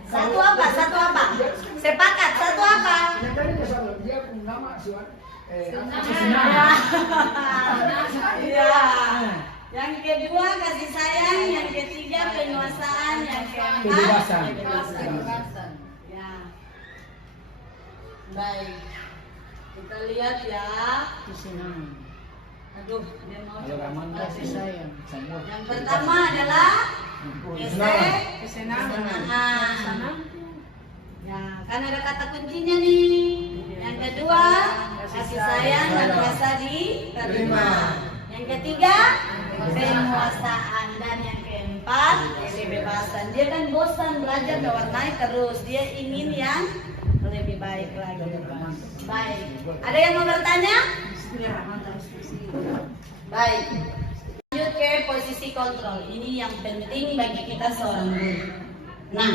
Satu apa? Satu apa? Sepakat. Satu apa? Yang tadi dia punya nama Siwan. Iya. Yang kedua kasih sayang, yang ketiga penguasaan, yang keempat Kebebasan. Ya. Baik. Kita lihat ya. Kesenangan. Aduh, dia mau Kalau coba. Rahman Kasih sayang. semua. Yang pertama adalah kesenangan. Ya, kan ada kata kuncinya nih. Yang kedua, kasih sayang dan rasa diterima. Yang ketiga, penguasaan, dan yang keempat, kebebasan. Dia kan bosan belajar mewarnai terus. Dia ingin yang lebih baik lagi. Baik. Ada yang mau bertanya? Baik. Lanjut ke posisi kontrol. Ini yang penting bagi kita seorang guru. Nah,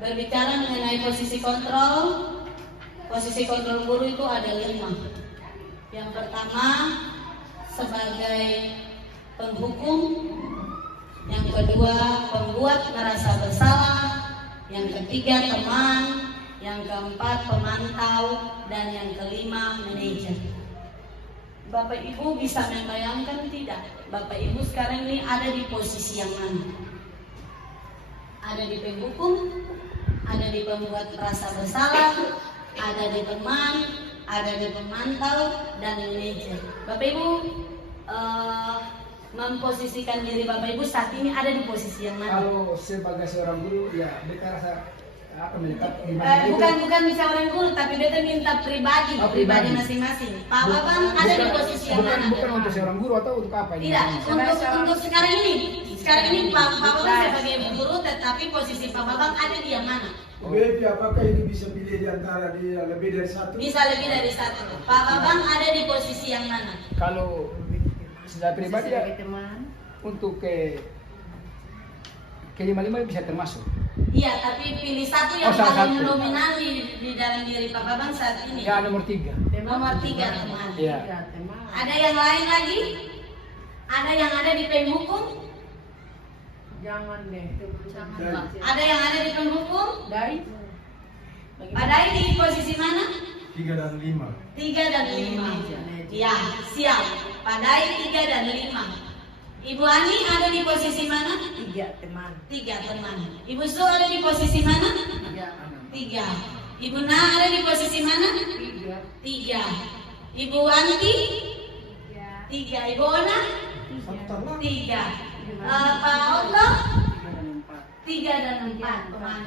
berbicara mengenai posisi kontrol guru itu ada 5. Yang pertama sebagai penghukum, yang kedua pembuat merasa bersalah, yang ketiga teman, yang keempat pemantau, dan yang kelima manajer. Bapak Ibu bisa membayangkan tidak? Bapak Ibu sekarang ini ada di posisi yang mana? Ada di penghukum, ada di pembuat merasa bersalah, ada di teman, ada di pemantau, dan manajer. Bapak Ibu memposisikan diri Bapak Ibu saat ini ada di posisi yang mana? Kalau sebagai seorang guru ya beta rasa melekat di Bukan seorang guru, tapi beta minta pribadi, Oh, pribadi pribadi. masing-masing. Pak Babang ada di posisi yang mana? Bukan untuk seorang guru atau untuk apa ini? Tidak, untuk sekarang ini. Sekarang ini Pak Babang sebagai guru, tetapi posisi Pak Babang ada di yang mana? Oke, apakah ini bisa pilih di antara dia lebih dari satu? Bisa lebih dari satu. Pak Babang ada di posisi yang mana? Kalau secara pribadi ya Sebagai teman. untuk ke 5 bisa termasuk. Iya, tapi pilih satu yang salah paling satu. dominan di dalam diri Pak Babang saat ini. Ya nomor 3. Nomor 3 teman. Ya. Ada yang lain lagi? Ada yang ada di penghukum? Jangan deh. Ada yang ada di penghukum? Dari Pak Dai di posisi mana? 3 dan 5. 3 dan 5. Ya, siap. Pak Dai 3 dan 5. Ibu Ani ada di posisi mana? 3 teman. 3 teman. Ibu Su ada di posisi mana? 3. Ibu Na ada di posisi mana? 3. Ibu Anti? 3. Ibu Ona? 3. Pak Otto? 3 dan 4 teman.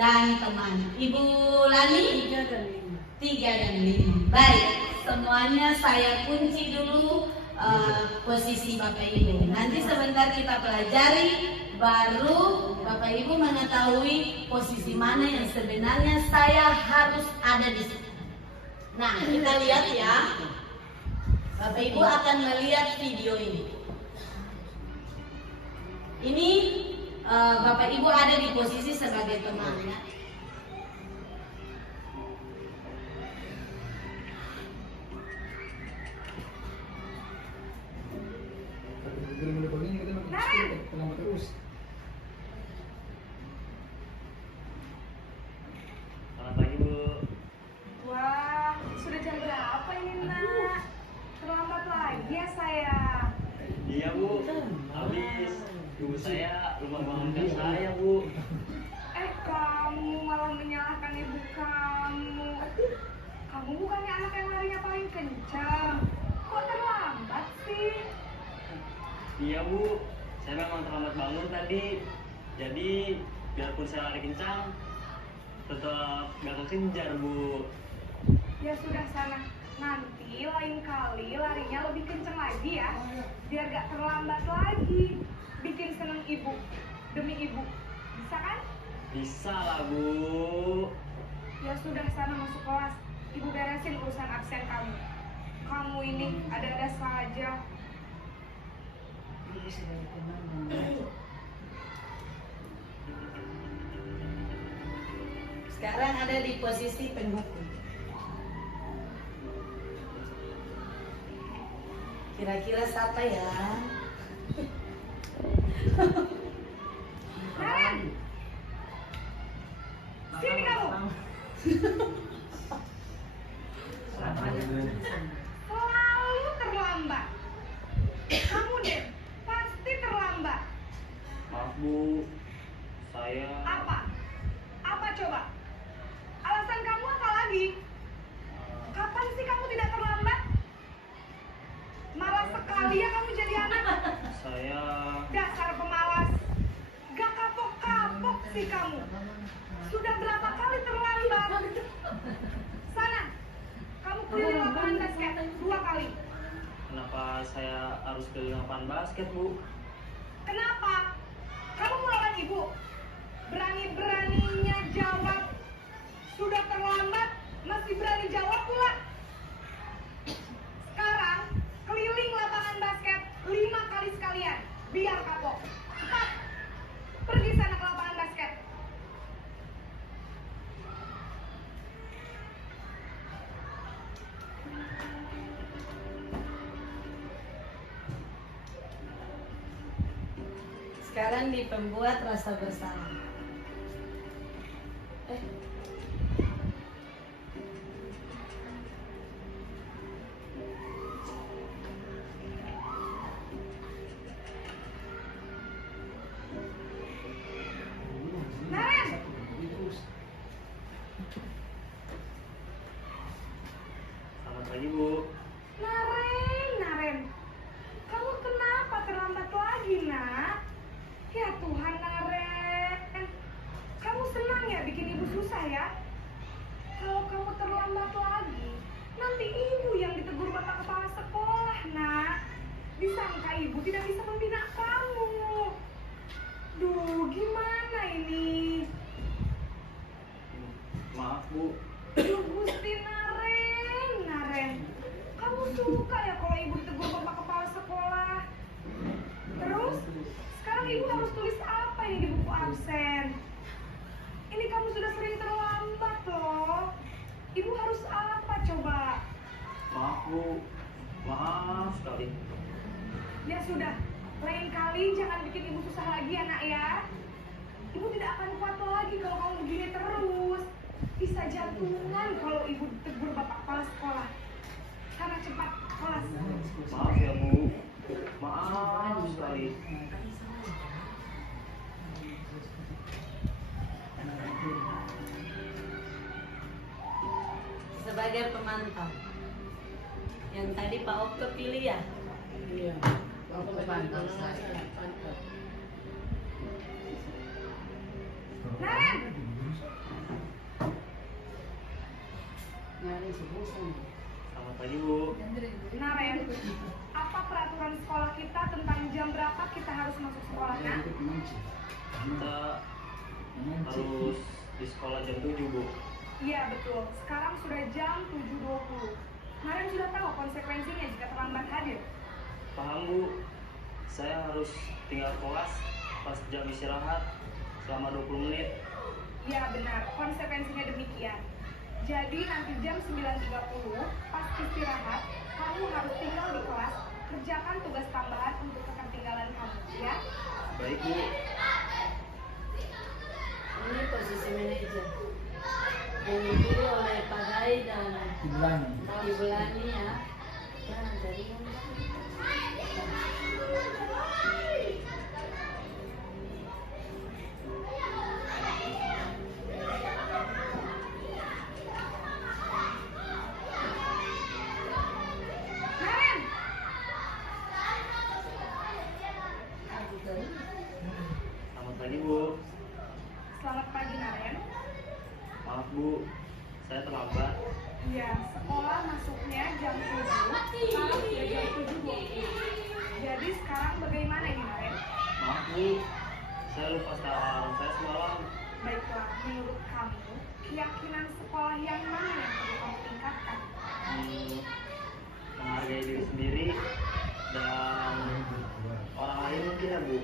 Dan teman. Ibu Lani? 3 dan 5. Baik, semuanya saya kunci dulu posisi Bapak Ibu. Nanti sebentar kita pelajari, baru Bapak Ibu mengetahui posisi mana yang sebenarnya saya harus ada di situ. Nah, kita lihat ya. Bapak Ibu akan melihat video ini. Ini Bapak Ibu ada di posisi sebagai teman ya. Ibu saya lupa bangunkan saya, Bu. Kamu malah menyalahkan ibu kamu. Kamu bukannya anak yang larinya paling kencang. Kok terlambat sih? Iya, Bu. Saya memang terlambat bangun tadi. Jadi, biarpun saya lari kencang, tetap gak kekejar, Bu. Ya sudah sana. Nanti lain kali larinya lebih kencang lagi ya. Biar gak terlambat lagi. Bikin seneng ibu. Demi ibu. Bisa kan? Bisa lah, Bu. Ya sudah sana masuk kelas. Ibu beresin urusan absen kamu. Kamu ini ada-ada saja. Sekarang ada di posisi penghukum. Kira-kira siapa ya? Naren! Sini kamu! Selalu terlambat. Kamu deh, pasti terlambat. Maaf, Bu. Saya... Apa? Apa coba? Alasan kamu apa lagi? Kapan sih kamu tidak terlambat? Malas sekali ya kamu jadi anak. Saya... Dasar pemalas. Gak kapok-kapok sih kamu. Sudah berapa kali terlambat? Sana, kamu keliling lapangan basket 2 kali. Kenapa saya harus ke lapangan basket, Bu? Kenapa? Kamu melawan ibu. Berani-beraninya jawab. Sudah terlambat, masih berani jawab pula. Sekarang, keliling lapangan basket 5 kali sekalian. Biar kapok. Cepat. Pergi sana ke lapangan basket. Sekarang di pembuat rasa bersalah. Naren! Selamat pagi, Bu. Naren. Kamu kenapa terlambat lagi, nak? Ya Tuhan, Naren. Kamu senang ya bikin ibu susah ya? Kalau kamu terlambat lagi, nanti ibu yang ditegur bapak kepala sekolah, nak. Disangka ibu tidak bisa membina kamu. Duh, gimana ini? Maaf, Bu. Duh, Gusti Naren. Kamu suka ya kalau ibu ditegur bapak kepala sekolah? Terus, sekarang ibu harus tulis apa ini di buku absen? Ini kamu sudah sering terlambat loh. Ibu harus apa coba? Maaf, Bu. Maaf sekali. Ya sudah, lain kali jangan bikin ibu susah lagi ya nak ya. Ibu tidak akan kuat lagi kalau kamu begini terus. Bisa jantungan kalau ibu ditegur bapak kepala sekolah. Sana cepat kelas. Maaf ya, Bu. Maaf sekali. Sebagai pemantau. Yang tadi Pak Okto pilih ya? Iya. Aku pantau saya. Pantau. Naren! Nyari sebusan. Selamat pagi, Bu. Naren, apa peraturan sekolah kita tentang jam berapa kita harus masuk sekolah, nak? Kita harus di sekolah jam 7, Bu. Iya betul, sekarang sudah jam 7.20. Naren sudah tahu konsekuensinya jika terlambat hadir. Paham, Bu. Saya harus tinggal kelas pas jam istirahat selama 20 menit. Iya benar, konsekuensinya demikian. Jadi nanti jam 9.30 pas istirahat, kamu harus tinggal di kelas, kerjakan tugas tambahan untuk ketertinggalan kamu, ya? Baik, Bu. Ini posisi manajer. Yang dipilih oleh Pak Gai dan Ibu Lani ya. Nah, dari yang Mbak. Iya, sekolah masuknya jam 7, sekarang sudah jam 7.20. Jadi sekarang bagaimana ini, Naren? Maaf Bu, saya lupa setel alarm saya semalam. Baiklah, menurut kamu, keyakinan sekolah yang mana yang perlu kamu tingkatkan? Menghargai diri sendiri dan orang lain mungkin ya Bu.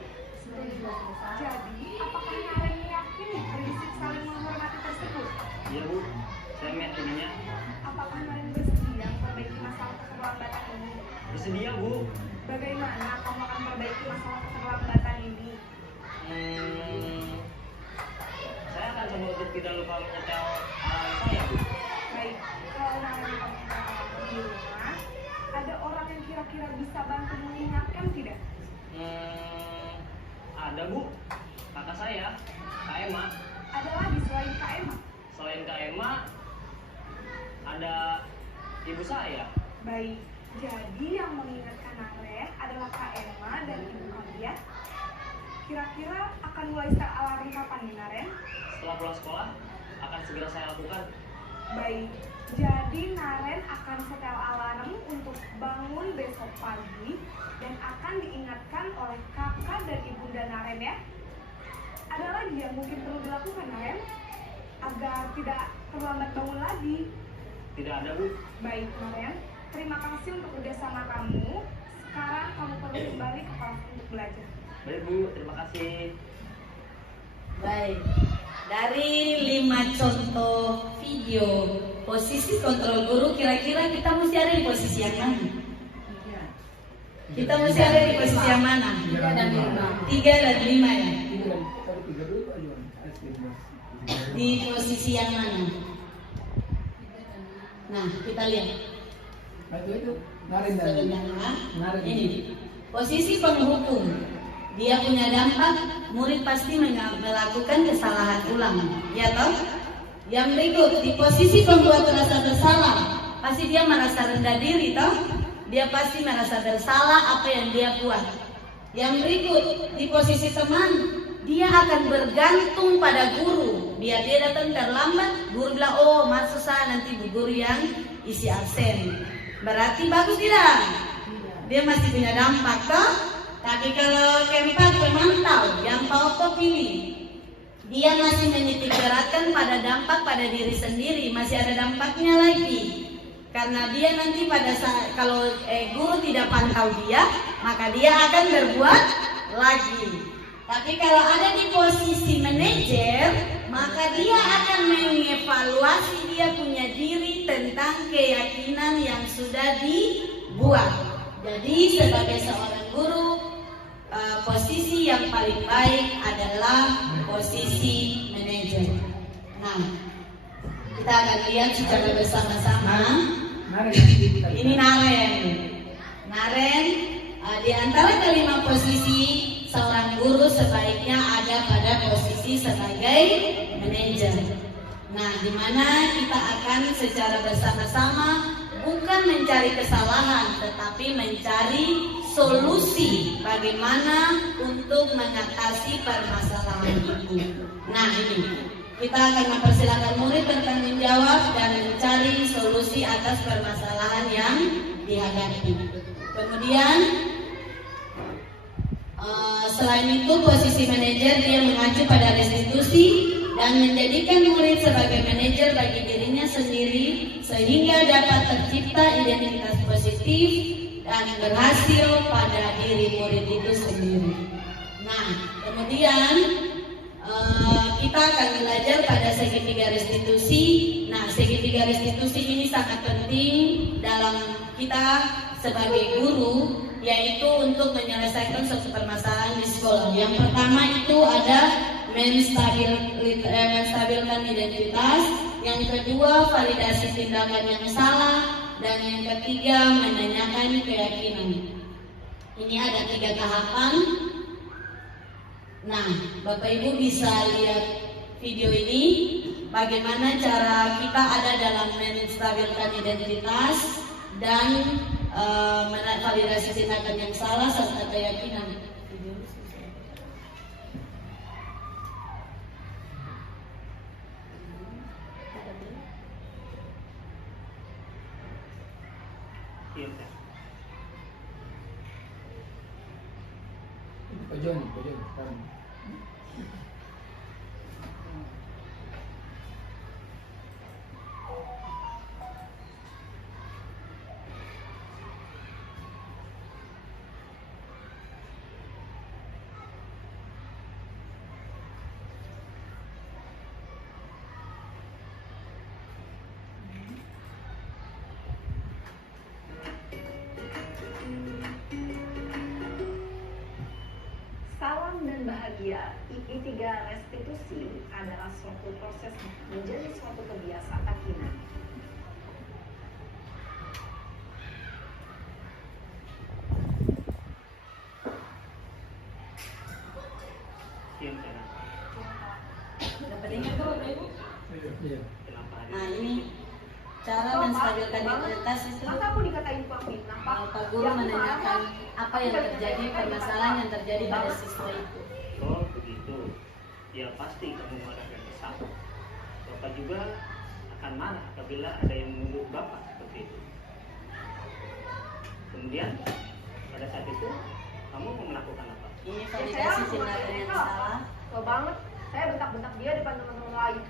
Jadi, apakah Naren meyakini prinsip saling menghormati tersebut? Iya Bu, saya meyakininya. Apakah Naren bersedia memperbaiki masalah keterlambatan ini? Bersedia Bu. Bagaimana kamu akan memperbaiki masalah keterlambatan ini? Saya akan coba untuk tidak lupa menyetel alarm saya Bu. Baik, kalau Naren kamu di rumah, ada orang yang kira-kira bisa bantu mengingatkan tidak? Ada Bu, kakak saya, Kak Emma. Ada lagi selain Kak Emma? Selain Kak Emma, ada ibu saya. Baik, jadi yang mengingatkan Naren adalah Kak Emma dan ibu kalian. Kira-kira akan mulai setel alarm kapan nih, Naren? Setelah pulang sekolah, akan segera saya lakukan. Baik, jadi Naren akan setel alarm untuk bangun besok pagi dan akan diingatkan oleh kakak dan ibunda Naren ya. Ada lagi yang mungkin perlu dilakukan, Naren, agar tidak terlambat bangun lagi? Tidak ada Bu. Baik, Naren, terima kasih untuk kerjasama kamu. Sekarang kamu perlu kembali ke kelas untuk belajar. Baik Bu, terima kasih. Baik, dari 5 contoh video posisi kontrol guru, kira-kira kita mesti ada di posisi yang mana? Kita mesti ada di posisi yang mana? 3 dan 5 ya? Di posisi yang mana? Nah, kita lihat. Sebenarnya ini posisi penghukum. Dia punya dampak, murid pasti melakukan kesalahan ulang, ya toh? Yang berikut, di posisi pembuat rasa bersalah, pasti dia merasa rendah diri, toh? Dia pasti merasa bersalah apa yang dia buat. Yang berikut, di posisi teman, dia akan bergantung pada guru. Biar dia datang terlambat, guru bilang, oh maksud saya nanti bu guru yang isi absen. Berarti bagus tidak? Dia masih punya dampak, toh? Tapi kalau keempat pemantau, yang pokok pilih, dia masih menitik beratkan pada dampak pada diri sendiri, masih ada dampaknya lagi. Karena dia nanti pada saat kalau guru tidak pantau dia, maka dia akan berbuat lagi. Tapi kalau ada di posisi manajer, maka dia akan mengevaluasi dia punya diri tentang keyakinan yang sudah dibuat. Jadi sebagai seorang guru, posisi yang paling baik adalah posisi manajer. Nah, kita akan lihat secara bersama-sama. Ini Naren. Di antara kelima posisi, seorang guru sebaiknya ada pada posisi sebagai manajer. Nah, di mana kita akan secara bersama-sama bukan mencari kesalahan, tetapi mencari solusi bagaimana untuk mengatasi permasalahan itu. Nah, ini kita akan mempersilakan murid bertanggung jawab dan mencari solusi atas permasalahan yang dihadapi. Kemudian selain itu, posisi manajer dia mengacu pada restitusi dan menjadikan murid sebagai manajer bagi dirinya sendiri sehingga dapat tercipta identitas positif dan berhasil pada diri murid itu sendiri. Nah, kemudian kita akan belajar pada segitiga restitusi. Nah, segitiga restitusi ini sangat penting dalam kita sebagai guru, yaitu untuk menyelesaikan suatu permasalahan di sekolah. Yang pertama itu ada menstabilkan identitas, yang kedua validasi tindakan yang salah, dan yang ketiga menanyakan keyakinan. Ini ada 3 tahapan. Nah, Bapak Ibu bisa lihat video ini, bagaimana cara kita ada dalam menstabilkan identitas dan validasi tindakan yang salah serta keyakinan. Iya, Kak. Pak John, sekarang. Salam dan bahagia, IP3 restitusi adalah suatu proses menjadi suatu kebiasaan hina. Iya, Kak. Dapat ingat tuh Bapak Ibu? Iya. Kenapa hari Nah ini? ini cara menstabilkan identitas itu. Masa aku dikatain Pak Fitnah, Pak? Pak Guru menanyakan apa yang terjadi, permasalahan yang terjadi pada siswa itu. Oh begitu. Ya pasti kamu marah dan kesal. Bapak juga akan marah apabila ada yang menuduh Bapak seperti itu. Kemudian pada saat itu kamu mau melakukan apa? Ini validasi tindakan yang salah. Kesel banget, saya bentak-bentak dia depan teman-teman lain.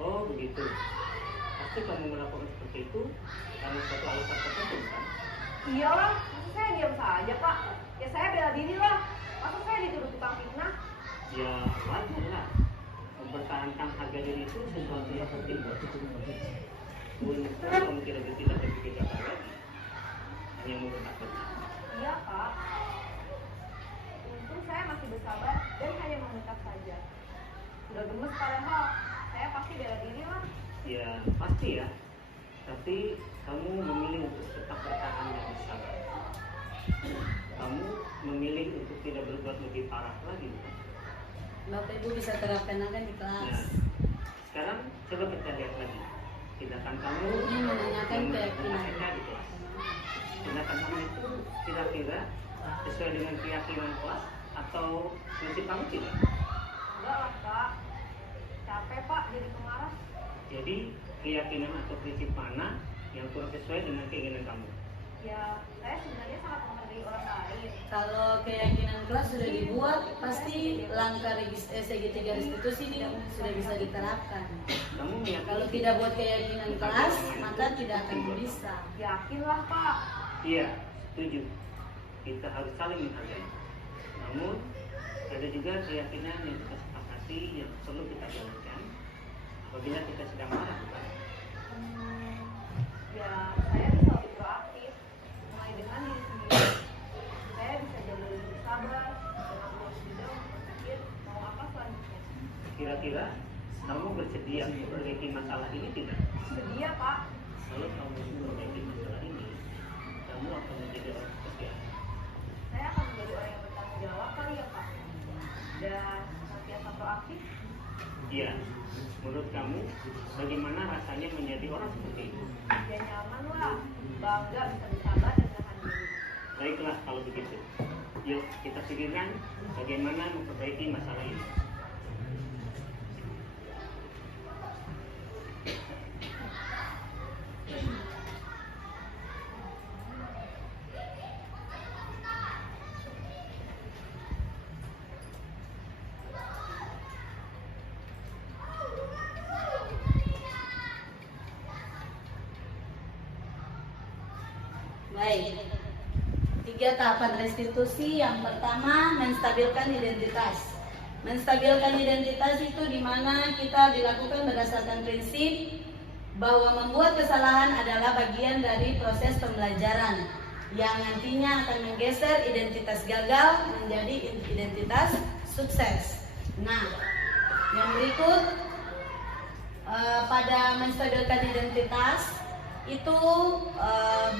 Oh begitu. Pasti kamu melakukan seperti itu karena suatu alasan tertentu kan? Iyalah, masa saya diam saja, Pak? Ya saya bela diri lah. Masa saya dituduh tukang fitnah? Ya wajar lah. Mempertahankan harga diri itu sesuatu yang penting. Untuk kamu tidak berpikir gagal lagi. Hanya mau bentak-bentak. Iya, Pak. Untung saya masih bersabar dan hanya memutar saja. Udah gemes padahal, saya pasti bela diri lah. Ya pasti ya. Tapi kamu memilih untuk tetap bertahan dan bersabar. Kamu memilih untuk tidak berbuat lebih parah lagi, bukan? Bapak Ibu bisa terapkan akan di kelas. Nah, sekarang coba kita lihat lagi tindakan kamu Ini menanyakan yang keyakinan. mereka di kelas. Tindakan kamu itu kira-kira sesuai dengan keyakinan kelas atau prinsip kamu tidak? Enggak lah, Pak. Capek, Pak, jadi pengarah. Jadi keyakinan atau prinsip mana yang kurang sesuai dengan keinginan kamu? Ya, saya sebenarnya sangat menghargai orang lain. Kalau keyakinan kelas sudah dibuat, pasti langkah segitiga restitusi sudah bisa diterapkan. Kamu meyakini Kalau tidak buat keyakinan kelas, maka tidak akan bisa. Yakinlah, Pak. Iya, setuju. Kita harus saling menghargai. Namun ada juga keyakinan yang kita sepakati yang perlu kita jalankan apabila kita sedang marah, bukan? Ya, saya bisa lebih proaktif. Mulai dengan diri sendiri. Saya bisa jadi lebih sabar dan aku harus juga berpikir mau apa selanjutnya. Kira-kira kamu bersedia memperbaiki masalah ini tidak? Sedia, Pak. Kalau kamu memperbaiki masalah ini, kamu akan menjadi orang seperti apa? Saya akan menjadi orang yang bertanggung jawab kali ya, Pak. Dan senantiasa proaktif. Iya. Menurut kamu, bagaimana rasanya menjadi orang seperti itu? Ya nyaman lah. Bangga bisa bersabar dan tahan diri. Baiklah kalau begitu. Yuk kita pikirkan bagaimana memperbaiki masalah ini. Baik. 3 tahapan restitusi. Yang pertama, menstabilkan identitas. Menstabilkan identitas itu di mana kita dilakukan berdasarkan prinsip bahwa membuat kesalahan adalah bagian dari proses pembelajaran yang nantinya akan menggeser identitas gagal menjadi identitas sukses. Nah, yang berikut pada menstabilkan identitas itu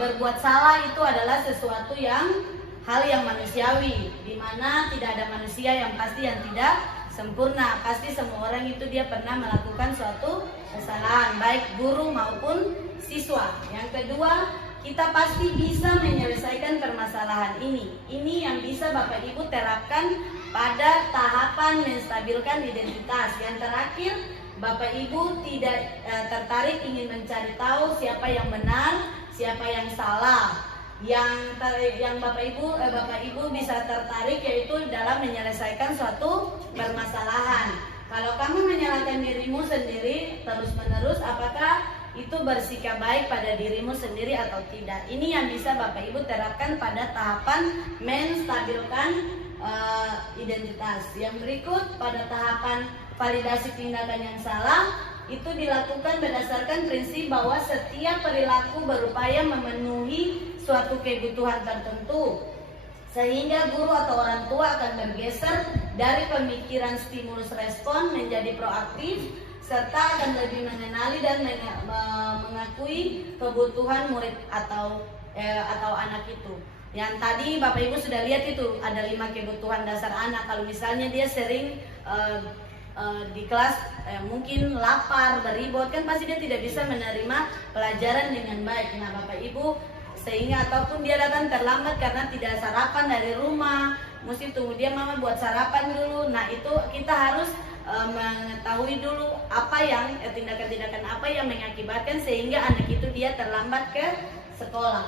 berbuat salah itu adalah sesuatu hal yang manusiawi, di mana tidak ada manusia yang pasti yang tidak sempurna. Pasti semua orang itu dia pernah melakukan suatu kesalahan, baik guru maupun siswa. Yang kedua, kita pasti bisa menyelesaikan permasalahan ini. Ini yang bisa Bapak Ibu terapkan pada tahapan menstabilkan identitas. Yang terakhir, Bapak Ibu tidak tertarik ingin mencari tahu siapa yang benar, siapa yang salah. Yang Bapak Ibu bisa tertarik yaitu dalam menyelesaikan suatu permasalahan. Kalau kamu menyalahkan dirimu sendiri terus-menerus, apakah itu bersikap baik pada dirimu sendiri atau tidak? Ini yang bisa Bapak Ibu terapkan pada tahapan menstabilkan identitas. Yang berikut, pada tahapan validasi tindakan yang salah, itu dilakukan berdasarkan prinsip bahwa setiap perilaku berupaya memenuhi suatu kebutuhan tertentu, sehingga guru atau orang tua akan bergeser dari pemikiran stimulus respon menjadi proaktif, serta akan lebih mengenali dan mengakui kebutuhan murid atau anak itu. Yang tadi Bapak Ibu sudah lihat itu ada 5 kebutuhan dasar anak. Kalau misalnya dia sering di kelas mungkin lapar, beribut, kan pasti dia tidak bisa menerima pelajaran dengan baik. Nah Bapak Ibu, sehingga ataupun dia datang terlambat karena tidak sarapan dari rumah, mesti tunggu dia mama buat sarapan dulu. Nah itu kita harus mengetahui dulu apa yang tindakan-tindakan apa yang mengakibatkan sehingga anak itu dia terlambat ke sekolah.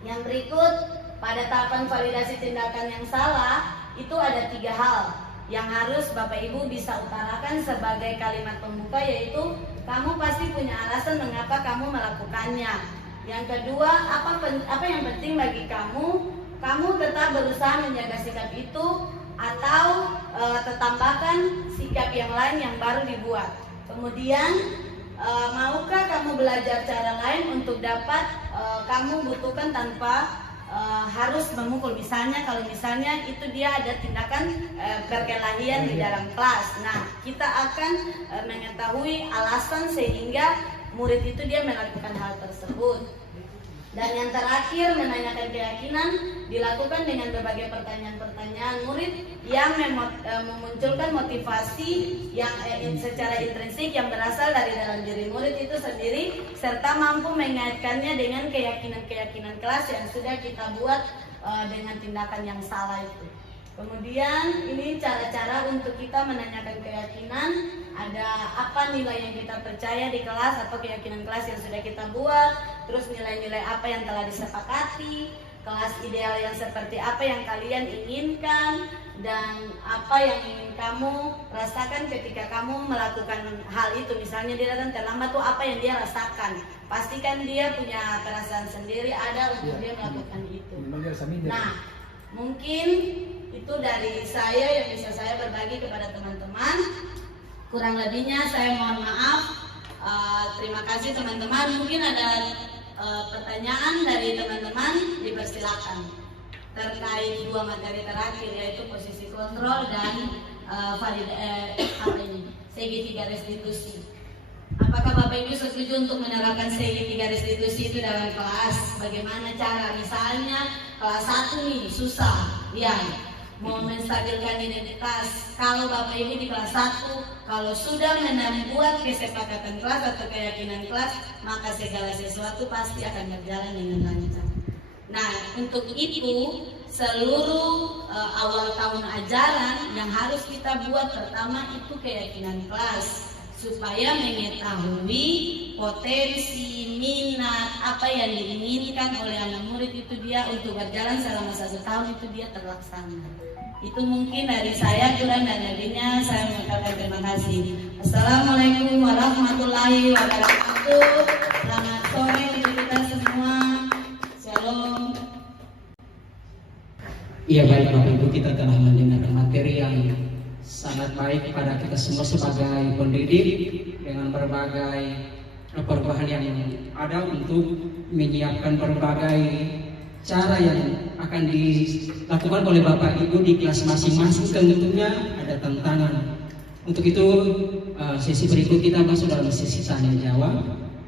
Yang berikut, pada tahapan validasi tindakan yang salah itu ada 3 hal yang harus Bapak Ibu bisa utarakan sebagai kalimat pembuka, yaitu kamu pasti punya alasan mengapa kamu melakukannya. Yang kedua, apa yang penting bagi kamu tetap berusaha menjaga sikap itu atau tambahkan sikap yang lain yang baru dibuat. Kemudian maukah kamu belajar cara lain untuk dapat kamu butuhkan tanpa harus memukul. Misalnya kalau misalnya itu dia ada tindakan perkelahian di dalam kelas. Nah, kita akan mengetahui alasan sehingga murid itu dia melakukan hal tersebut. Dan yang terakhir, menanyakan keyakinan dilakukan dengan berbagai pertanyaan-pertanyaan murid yang memunculkan motivasi yang secara intrinsik yang berasal dari dalam diri murid itu sendiri, serta mampu mengaitkannya dengan keyakinan-keyakinan kelas yang sudah kita buat dengan tindakan yang salah itu. Kemudian ini cara-cara untuk kita menanyakan keyakinan, ada apa nilai yang kita percaya di kelas atau keyakinan kelas yang sudah kita buat, terus nilai-nilai apa yang telah disepakati, kelas ideal yang seperti apa yang kalian inginkan, dan apa yang ingin kamu rasakan ketika kamu melakukan hal itu. Misalnya dia datang terlambat tuh apa yang dia rasakan, pastikan dia punya perasaan sendiri ada untuk dia melakukan itu. Nah, mungkin itu dari saya yang bisa saya berbagi kepada teman-teman. Kurang lebihnya saya mohon maaf. Terima kasih teman-teman. Mungkin ada pertanyaan dari teman-teman, dipersilakan terkait 2 materi terakhir, yaitu posisi kontrol dan CG3 restitusi. Apakah Bapak Ibu setuju untuk menerapkan CG3 restitusi itu dalam kelas? Bagaimana cara? Misalnya kelas 1 nih susah, ya mau menstabilkan identitas. Kalau Bapak Ibu di kelas 1, kalau sudah membuat kesepakatan kelas atau keyakinan kelas, maka segala sesuatu pasti akan berjalan dengan lancar. Nah, untuk itu seluruh awal tahun ajaran yang harus kita buat pertama itu keyakinan kelas, supaya mengetahui potensi, minat, apa yang diinginkan oleh anak murid itu dia untuk berjalan selama 1 tahun itu dia terlaksana. Itu mungkin dari saya, kurang dan lebihnya saya mengucapkan terima kasih. Assalamualaikum warahmatullahi wabarakatuh. Selamat sore untuk kita semua. Shalom. Iya, baik Bapak Ibu, kita telah mendengarkan materi yang sangat baik pada kita semua sebagai pendidik dengan berbagai perubahan yang ada untuk menyiapkan berbagai cara yang akan dilakukan oleh Bapak Ibu di kelas masing-masing. Tentunya ada tantangan. Untuk itu sesi berikut kita masuk dalam sesi tanya jawab.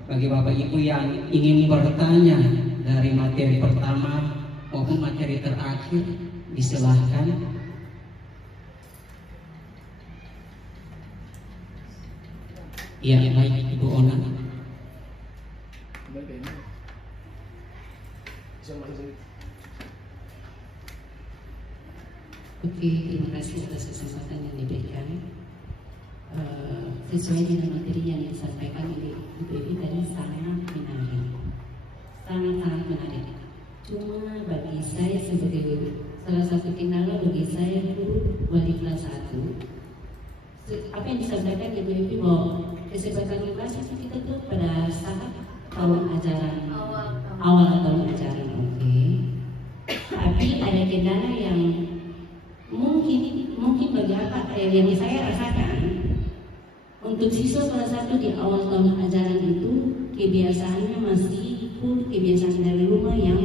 Bagi Bapak Ibu yang ingin bertanya dari materi pertama maupun materi terakhir, disilahkan. Iya, baik Ibu Ona. Oke, terima kasih atas kesempatan yang diberikan. Sesuai dengan materi yang disampaikan oleh Ibu Evi tadi sangat menarik. sampaikan Ibu bahwa kesepakatan kelas itu kita tuh pada saat tahun ajaran awal tahun ajaran, oke. Tapi ada kendala yang mungkin beberapa yang saya rasakan untuk siswa kelas 1 di awal tahun ajaran itu kebiasaannya masih full kebiasaan dari rumah yang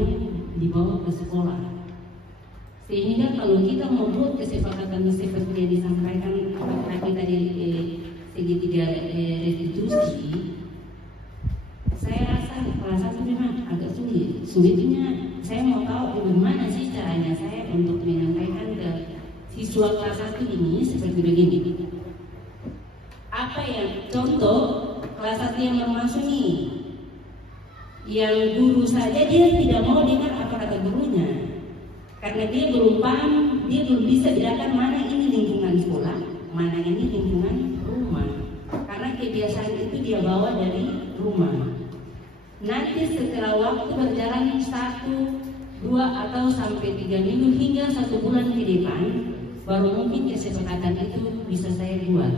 dibawa ke sekolah. Sehingga kalau kita mau buat kesepakatan seperti yang disampaikan Pak tadi segitiga restitusi, saya rasa kelas 1 memang agak sulit. Sulitnya saya mau tahu bagaimana sih caranya saya untuk menyampaikan ke siswa kelas 1 ini seperti begini. Apa yang contoh kelas 1 yang bermasuk nih, yang guru saja dia tidak mau dengar apa kata gurunya. Karena dia belum paham, dia belum bisa bedakan mana ini lingkungan sekolah, mana ini lingkungan rumah. Karena kebiasaan itu dia bawa dari rumah. Nanti setelah waktu berjalan 1, 2 atau sampai 3 minggu hingga 1 bulan ke depan, baru mungkin kesepakatan itu bisa saya buat.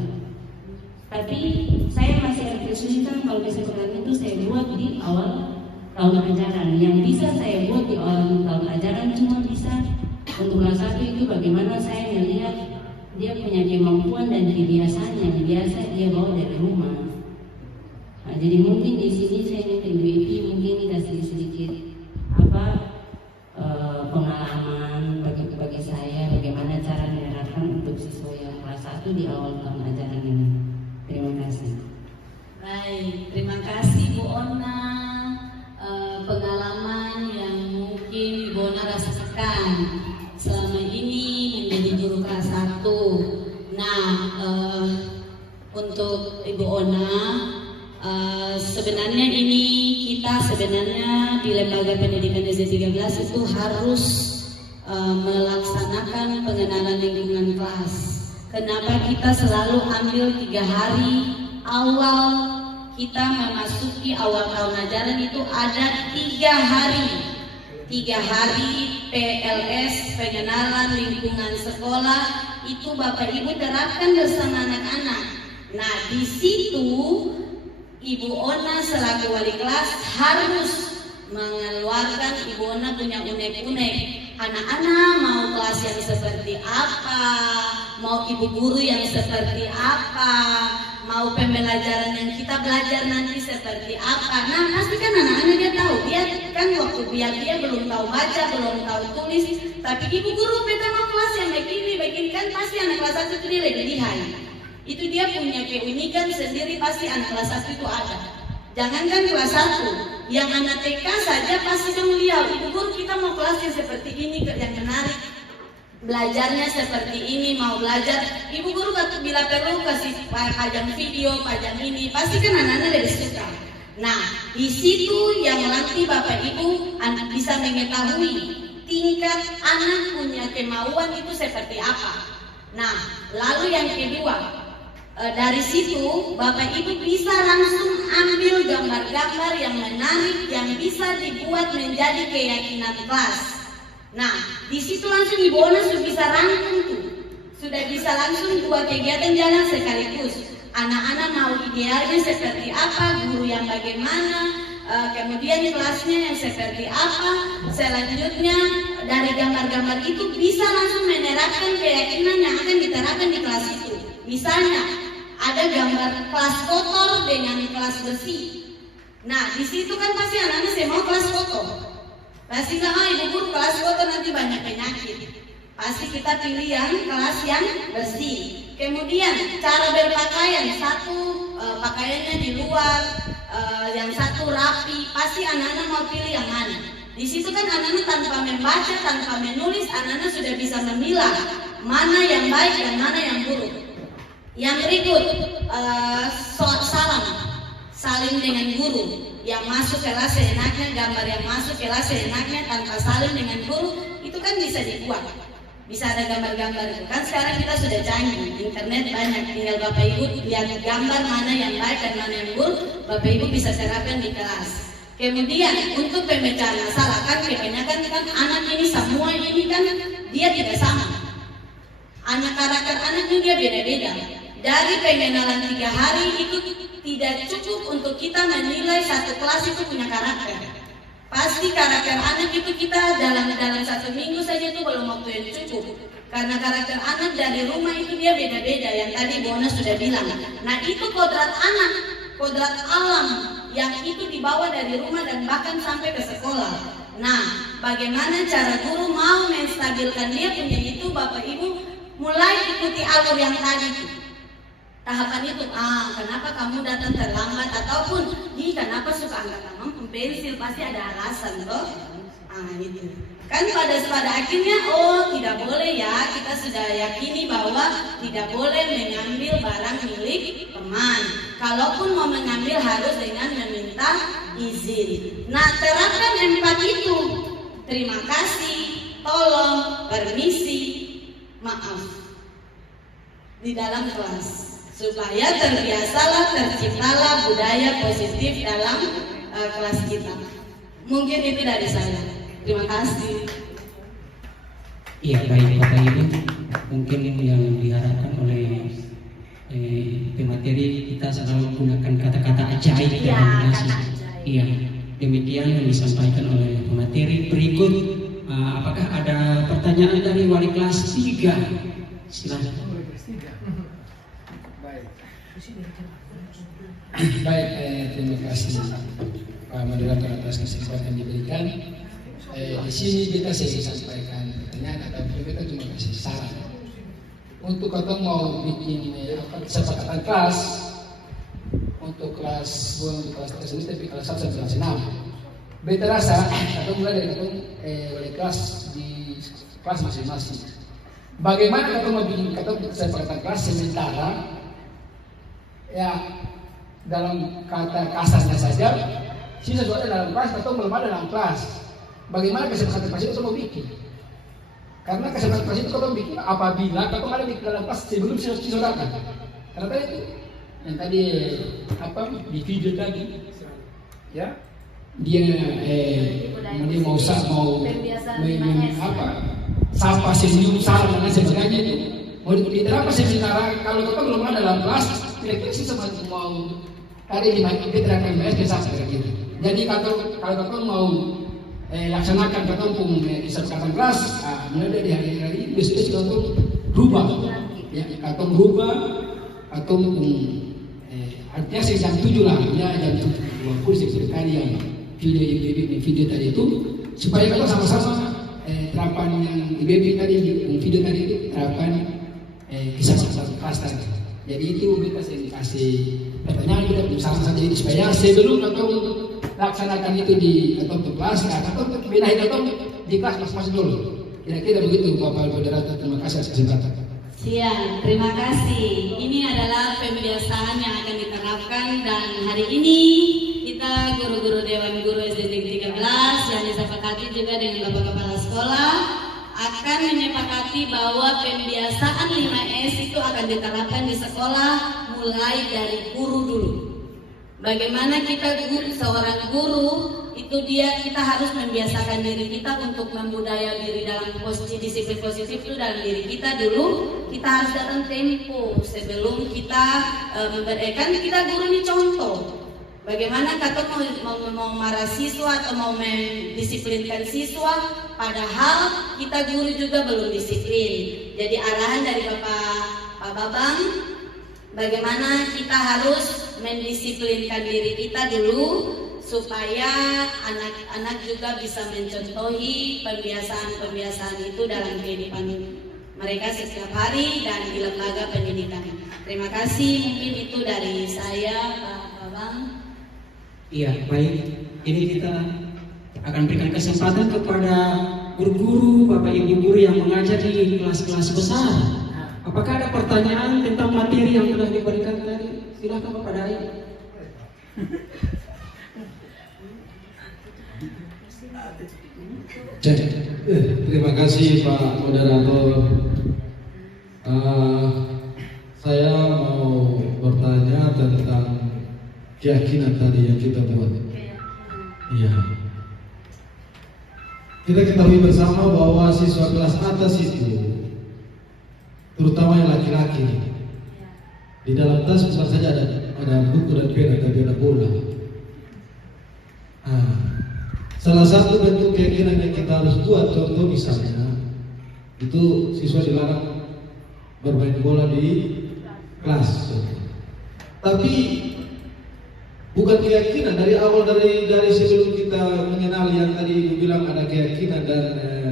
Tapi saya masih ada kesulitan kalau kesepakatan itu saya buat di awal tahun ajaran. Yang bisa saya buat di awal tahun ajaran cuma bisa untuk kelas 1 itu bagaimana saya melihat dia punya kemampuan dan kebiasaan yang biasa dia bawa dari rumah. Nah, jadi mungkin di sini saya minta Ibu Evi mungkin dikasih sedikit pengalaman bagi saya bagaimana cara menerapkan untuk siswa yang kelas 1 di awal tahun ajaran ini. Terima kasih. Baik, terima kasih Bu Ona. Pengalaman yang mungkin Ibu Ona rasakan selama ini menjadi guru kelas 1. Nah, untuk Ibu Ona, sebenarnya ini kita sebenarnya di Lembaga Pendidikan SD 13 itu harus melaksanakan pengenalan lingkungan kelas. Kenapa kita selalu ambil 3 hari awal kita memasuki awal tahun ajaran itu ada 3 hari. 3 hari PLS, pengenalan lingkungan sekolah, itu Bapak Ibu terapkan bersama anak-anak. Nah, di situ Ibu Ona selaku wali kelas harus mengeluarkan, Ibu Ona punya unek-unek. Anak-anak mau kelas yang seperti apa, mau ibu guru yang seperti apa, mau pembelajaran yang kita belajar nanti seperti apa. Nah, pasti kan anak-anak dia tahu, dia kan waktu dia belum tahu baca, belum tahu tulis, tapi ibu guru beta mau kelas yang begini kan pasti anak kelas 1 itu dia lebih lihai. Itu dia punya keunikan sendiri, pasti anak kelas 1 itu ada. Jangankan kelas 1, yang anak TK saja pasti dia melihat, ibu guru kita mau kelas yang seperti ini, yang menarik, belajarnya seperti ini, mau belajar, ibu guru bila perlu kasih pajang video, pajang ini, pasti kan anak-anak lebih suka. Nah, di situ yang nanti Bapak Ibu bisa mengetahui tingkat anak punya kemauan itu seperti apa. Nah, lalu yang kedua, dari situ Bapak Ibu bisa langsung ambil gambar-gambar yang menarik yang bisa dibuat menjadi keyakinan kelas. Nah, di situ langsung Ibu Ona sudah bisa rangkum tuh, sudah bisa langsung 2 kegiatan jalan sekaligus. Anak-anak mau idealnya seperti apa, guru yang bagaimana, kemudian kelasnya yang seperti apa. Selanjutnya dari gambar-gambar itu bisa langsung menerapkan keyakinan yang akan diterapkan di kelas itu. Misalnya ada gambar kelas kotor dengan kelas bersih. Nah, di situ kan pasti anak-anak saya mau kelas kotor. Pasti sama ibu guru kelas kotor nanti banyak penyakit. Pasti kita pilih yang kelas yang bersih. Kemudian cara berpakaian, satu pakaiannya di luar, yang satu rapi. Pasti anak-anak mau pilih yang mana. Di situ kan anak-anak tanpa membaca, tanpa menulis, anak-anak sudah bisa memilah mana yang baik dan mana yang buruk. Yang berikut, saling dengan guru. Yang masuk kelas seenaknya, gambar yang masuk kelas seenaknya tanpa saling dengan guru, itu kan bisa dibuat. Bisa ada gambar-gambar itu. Kan sekarang kita sudah canggih, internet banyak, tinggal Bapak Ibu lihat gambar mana yang baik dan mana yang buruk, Bapak Ibu bisa terapkan di kelas. Kemudian untuk pemecahan masalah, kan kebanyakan kan anak ini semua ini kan dia tidak sama. Anak karakter anak itu dia beda-beda. dari pengenalan 3 hari itu tidak cukup untuk kita menilai satu kelas itu punya karakter. Pasti karakter anak itu kita dalam 1 minggu saja itu belum waktu yang cukup. Karena karakter anak dari rumah itu dia beda-beda, yang tadi Bona sudah bilang. Nah itu kodrat anak, kodrat alam yang itu dibawa dari rumah dan bahkan sampai ke sekolah. Nah bagaimana cara guru mau menstabilkan dia punya itu, Bapak Ibu mulai ikuti alur yang tadi. Tahapan itu, kenapa kamu datang terlambat, ataupun kenapa suka angkat tangan pensil, pasti ada alasan toh. Itu kan pada akhirnya tidak boleh ya, kita sudah yakini bahwa tidak boleh mengambil barang milik teman. Kalaupun mau mengambil harus dengan meminta izin. Nah terapkan 4 itu, terima kasih, tolong, permisi, maaf di dalam kelas, supaya terciptalah budaya positif dalam kelas kita. Mungkin itu dari saya. Terima kasih. Iya, baik Bapak Ibu, mungkin yang diharapkan oleh pemateri kita selalu menggunakan kata-kata ajaib dalam kelas. Iya, demikian yang disampaikan oleh pemateri. Berikut, apakah ada pertanyaan dari wali kelas 3? Silakan. Baik, terima kasih Pak Moderator atas kesempatan yang diberikan. Di sini kita saya sampaikan pertanyaan, atau kita cuma kasih saran. Untuk katong mau bikin kesepakatan kelas untuk kelas tersebut, tapi kelas 1 sampai kelas 6. Beta rasa atau mulai dari katong wali kelas di kelas masing-masing. Bagaimana katong mau bikin kesepakatan kelas sementara ya dalam kata kasarnya saja, sisa sesuatu dalam kelas atau belum ada dalam kelas. Bagaimana kesepakatan kelas itu mau bikin? Karena kesepakatan kelas itu kalau bikin apabila kalau ada di dalam kelas sebelum siswa datang. Karena tadi itu yang tadi di video tadi, ya dia mau sapa senyum salam dan sebagainya itu mau diterapkan sementara kalau kita belum ada dalam kelas, kira-kira sih mau hari ini diterapkan biasa gitu. Jadi kalau kita mau laksanakan ketemu kesepakatan kelas, mulai dari hari ini besok kita rubah, ya atau rubah atau artinya jam 7 lah, ya jam 7:20 sekali yang video tadi itu, supaya kita sama-sama terapan yang IBB tadi, video tadi itu terapan kesepakatan kelas tadi. Jadi itu kita kasih pertanyaan kita bersama saja supaya sebelum atau laksanakan itu di atau kelas atau benahi atau di kelas masing-masing dulu. Kira-kira begitu Bapak Moderator. Terima kasih atas kesempatan. Siap, terima kasih. Ini adalah pembiasaan yang akan diterapkan dan hari ini kita guru-guru Dewan Guru SD Negeri 13 yang disepakati juga dengan Bapak Kepala Sekolah akan menyepakati bahwa pembiasaan 5S itu akan diterapkan di sekolah mulai dari guru dulu. Bagaimana kita seorang guru itu kita harus membiasakan diri kita untuk membudaya diri dalam disiplin positif itu dalam diri kita dulu. Kita harus datang tempo sebelum kita memberikan kita guru ini contoh. Bagaimana kita mau marah siswa atau mau mendisiplinkan siswa, padahal kita guru juga belum disiplin. Jadi arahan dari Pak Babang, bagaimana kita harus mendisiplinkan diri kita dulu supaya anak-anak juga bisa mencontohi pembiasaan-pembiasaan itu dalam kehidupan mereka setiap hari dan di lembaga pendidikan. Terima kasih, mungkin itu dari saya, Pak Babang. Iya, baik. Ini kita akan berikan kesempatan kepada guru-guru, Bapak Ibu guru yang mengajar di kelas-kelas besar. Apakah ada pertanyaan tentang materi yang telah diberikan tadi? Silakan Bapak Dai. Terima kasih Pak Moderator. Saya mau bertanya tentang keyakinan tadi yang kita buat. Iya. Kita ketahui bersama bahwa siswa kelas atas itu, terutama yang laki-laki, Di dalam tas bukan saja ada buku dan pena, tapi ada bola. Salah satu bentuk keyakinan yang kita harus buat, contoh misalnya, itu siswa dilarang bermain bola di kelas. Tapi bukan keyakinan dari awal, dari sebelum kita mengenal yang tadi bilang ada keyakinan dan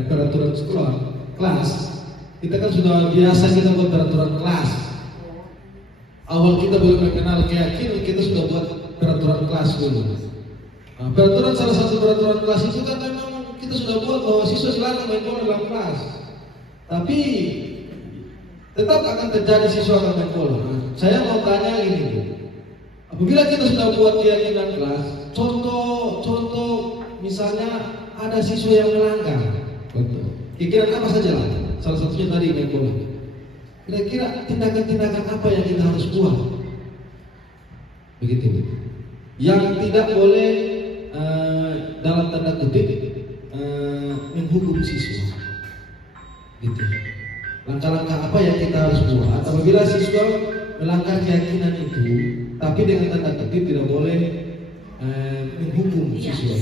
peraturan sekolah kelas, kita kan sudah biasa kita buat peraturan kelas. Awal kita belum mengenal keyakinan, kita sudah buat peraturan kelas dulu. Peraturan, salah satu peraturan kelas itu kan memang kita sudah buat bahwa siswa silakan main bola dalam kelas. Tapi tetap akan terjadi siswa akan main bola. Saya mau tanya ini, apabila kita sudah buat keyakinan kelas, contoh misalnya ada siswa yang melanggar, kira-kira apa saja lah? Salah satunya tadi main bola. Kira-kira tindakan-tindakan apa yang kita harus buat? Begitu. Yang tidak boleh dalam tanda kutip menghukum siswa. Gitu. Langkah-langkah apa yang kita harus buat apabila siswa melanggar keyakinan itu, tapi dengan tanda kutip tidak boleh menghukum siswa.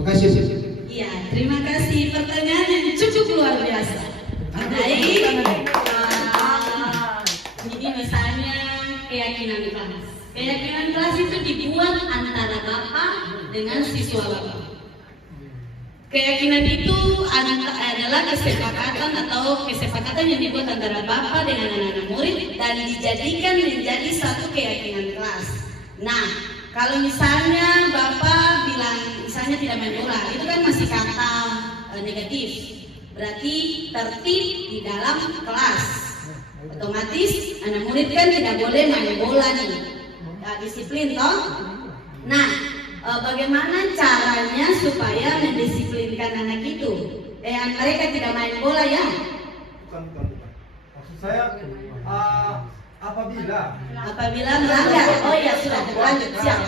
Makasih. Iya, terima kasih. Pertanyaan yang cukup luar biasa. Baik. Jadi misalnya keyakinan kelas. Keyakinan kelas itu dibuat antara bapak dengan siswa bapak. Keyakinan itu adalah kesepakatan yang dibuat antara bapak dengan anak-anak murid dan dijadikan menjadi satu keyakinan kelas. Nah, kalau misalnya bapak bilang misalnya tidak main bola, itu kan masih kata negatif. Berarti tertib di dalam kelas. Otomatis anak murid kan tidak boleh main bola nih. Disiplin toh. Nah, bagaimana caranya supaya mendisiplinkan anak itu? Mereka tidak main bola ya? Bukan. Maksud saya apabila melanggar. Oh ya sudah, lanjut siap.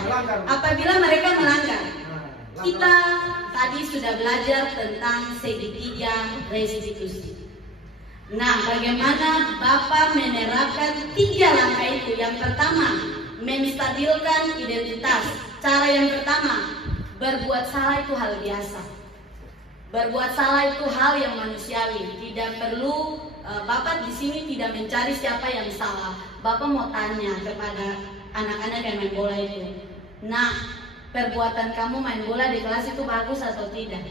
Apabila mereka melanggar, kita tadi sudah belajar tentang segitiga restitusi. Nah, bagaimana Bapak menerapkan 3 langkah itu? Yang pertama, menstabilkan identitas. Cara yang pertama, berbuat salah itu hal biasa. Berbuat salah itu hal yang manusiawi. Tidak perlu Bapak di sini tidak mencari siapa yang salah. Bapak mau tanya kepada anak-anak yang main bola itu. Nah, perbuatan kamu main bola di kelas itu bagus atau tidak?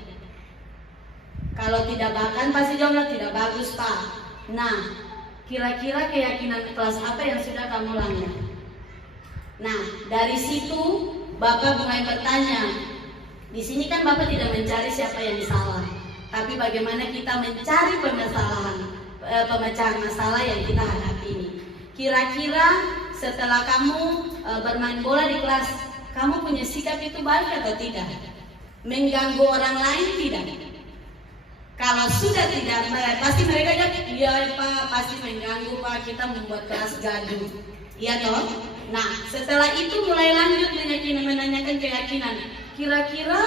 Kalau tidak bahkan pasti jawabnya tidak bagus, Pak. Nah, kira-kira keyakinan kelas apa yang sudah kamu langgar? Nah, dari situ Bapak mulai bertanya. Di sini kan Bapak tidak mencari siapa yang salah, tapi bagaimana kita mencari pemecahan masalah yang kita hadapi ini. Kira-kira setelah kamu bermain bola di kelas, kamu punya sikap itu baik atau tidak? Mengganggu orang lain tidak? Kalau sudah tidak, pasti mereka jawab, iya Pak, pasti mengganggu Pak, kita membuat kelas gaduh. Iya toh? Nah, setelah itu mulai lanjut menanyakan keyakinan. Kira-kira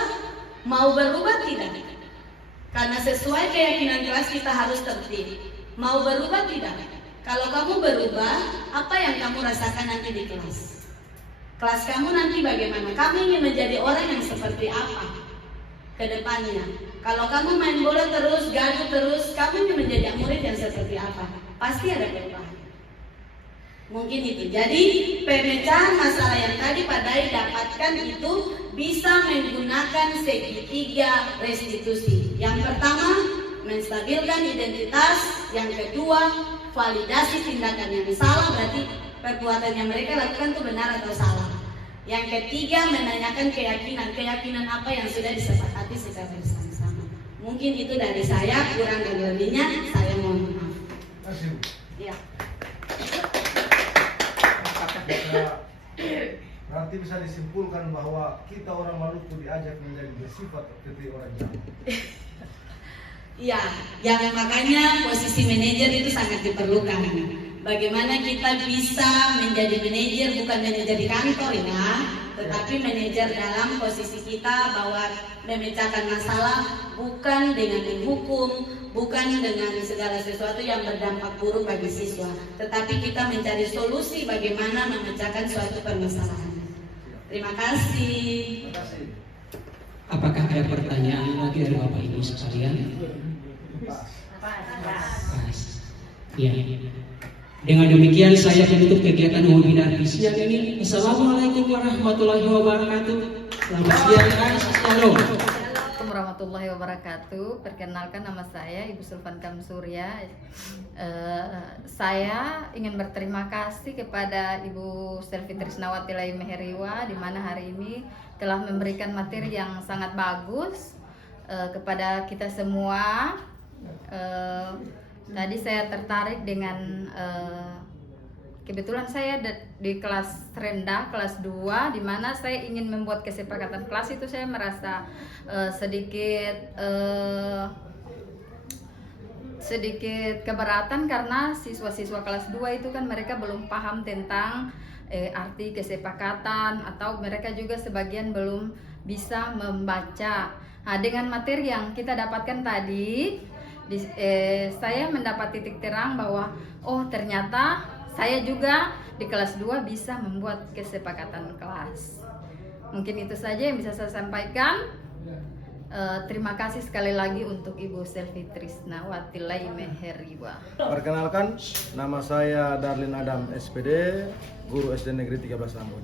mau berubah tidak? Karena sesuai keyakinan kelas kita harus tertib. Mau berubah tidak? Kalau kamu berubah, apa yang kamu rasakan nanti di kelas? Kelas kamu nanti bagaimana? Kamu ingin menjadi orang yang seperti apa ke depannya? Kalau kamu main bola terus, gaduh terus, kamu ingin menjadi murid yang seperti apa? Pasti ada perubahan. Mungkin itu. Jadi pemecahan masalah yang tadi Pak Dai dapatkan itu bisa menggunakan segitiga restitusi. Yang pertama, menstabilkan identitas. Yang kedua, validasi tindakan yang salah, berarti perbuatan yang mereka lakukan itu benar atau salah. Yang ketiga, menanyakan keyakinan apa yang sudah disepakati secara bersama-sama. Mungkin itu dari saya, kurang dan lebihnya saya mohon maaf. Ya. Berarti bisa disimpulkan bahwa kita orang Maluku diajak menjadi bersifat seperti orang Jawa. Iya, yang makanya posisi manajer itu sangat diperlukan. Bagaimana kita bisa menjadi manajer bukan manajer di kantor ya, tetapi manajer dalam posisi kita bahwa memecahkan masalah bukan dengan menghukum, bukan dengan segala sesuatu yang berdampak buruk bagi siswa, tetapi kita mencari solusi bagaimana memecahkan suatu permasalahan. Terima kasih. Apakah ada pertanyaan lagi dari Bapak Ibu sekalian? Pas. Ya. Dengan demikian saya menutup kegiatan webinar di siang ini. Assalamualaikum warahmatullahi wabarakatuh. Selamat siang, guys. Shalom. Assalamualaikum warahmatullahi wabarakatuh. Perkenalkan, nama saya Ibu Sulfan Kamsurya. Saya ingin berterima kasih kepada Ibu Selvi Trisnawati Laimeheriwa di mana hari ini telah memberikan materi yang sangat bagus kepada kita semua. Tadi saya tertarik dengan kebetulan saya di kelas rendah, kelas 2, di mana saya ingin membuat kesepakatan kelas itu saya merasa sedikit keberatan karena siswa-siswa kelas 2 itu kan mereka belum paham tentang arti kesepakatan atau mereka juga sebagian belum bisa membaca. Nah, dengan materi yang kita dapatkan tadi, saya mendapat titik terang bahwa oh ternyata saya juga di kelas 2 bisa membuat kesepakatan kelas. Mungkin itu saja yang bisa saya sampaikan. Terima kasih sekali lagi untuk Ibu Selvi Trisnawati Laimeheriwa. Perkenalkan, nama saya Darlin Adam SPD, guru SD Negeri 13 Ambon.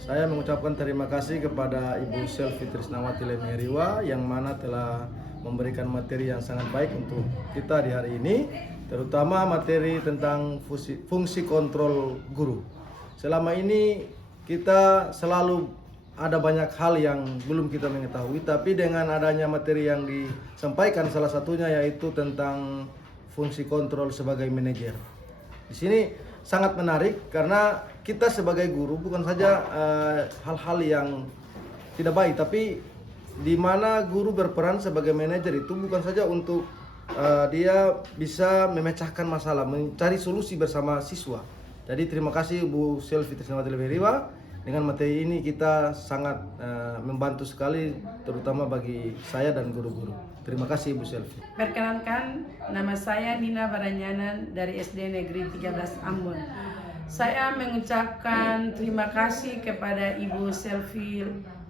Saya mengucapkan terima kasih kepada Ibu Selvi Trisnawati Laimeheriwa yang mana telah memberikan materi yang sangat baik untuk kita di hari ini, terutama materi tentang fungsi kontrol guru. Selama ini kita selalu ada banyak hal yang belum kita mengetahui, tapi dengan adanya materi yang disampaikan salah satunya yaitu tentang fungsi kontrol sebagai manajer. Di sini sangat menarik karena kita sebagai guru bukan saja hal-hal yang tidak baik, tapi di mana guru berperan sebagai manajer itu bukan saja untuk dia bisa memecahkan masalah, mencari solusi bersama siswa. Jadi terima kasih Bu Selvi Trisnawati Laimeheriwa. Dengan materi ini kita sangat membantu sekali, terutama bagi saya dan guru-guru. Terima kasih Ibu Selvi. Perkenalkan, nama saya Nina Baranyanan dari SD Negeri 13 Ambon. Saya mengucapkan terima kasih kepada Ibu Selvi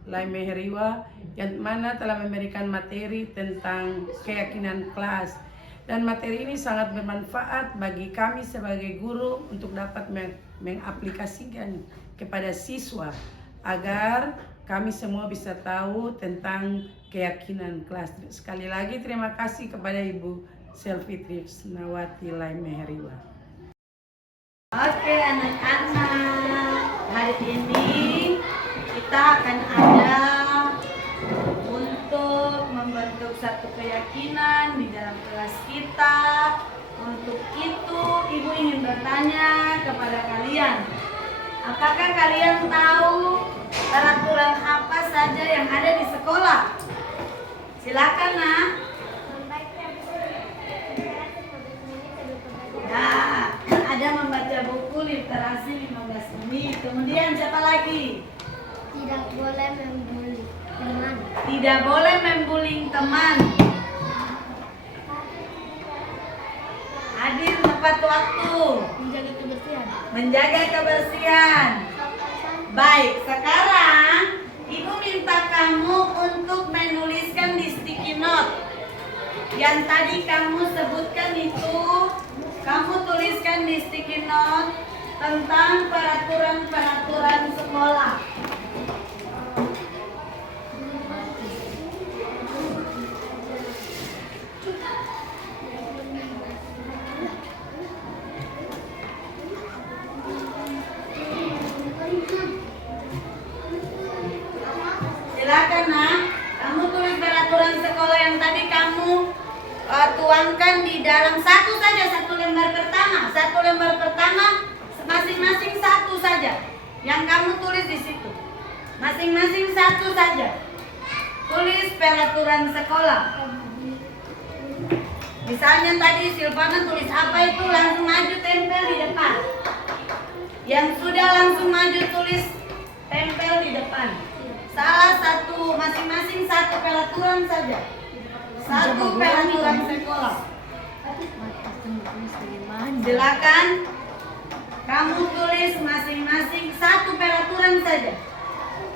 Laimeheriwa yang mana telah memberikan materi tentang keyakinan kelas, dan materi ini sangat bermanfaat bagi kami sebagai guru untuk dapat mengaplikasikan kepada siswa agar kami semua bisa tahu tentang keyakinan kelas. Sekali lagi terima kasih kepada Ibu Selvi Trisnawati Laimeheriwa. Oke anak-anak, hari ini kita akan ada untuk membentuk satu keyakinan di dalam kelas kita. Untuk itu Ibu ingin bertanya kepada kalian, apakah kalian tahu peraturan apa saja yang ada di sekolah? Silakan nak. Nah, ada membaca buku literasi 15 menit. Kemudian siapa lagi? Tidak boleh membuli teman. Tidak boleh membullying teman. Hadir tepat waktu. Menjaga kebersihan. Menjaga kebersihan. Baik, sekarang Ibu minta kamu untuk menuliskan di sticky note. Yang tadi kamu sebutkan itu, kamu tuliskan di sticky note tentang peraturan-peraturan sekolah. Silakan nak, kamu tulis peraturan sekolah yang tadi kamu tuangkan di dalam satu lembar pertama. Satu lembar pertama masing-masing satu saja yang kamu tulis di situ. Masing-masing satu saja. Tulis peraturan sekolah. Misalnya tadi Silvana tulis apa itu, langsung maju tempel di depan. Yang sudah langsung maju tulis tempel di depan. Salah satu, masing-masing satu pelaturan saja. Satu pelaturan sekolah. Silakan kamu tulis masing-masing satu pelaturan saja.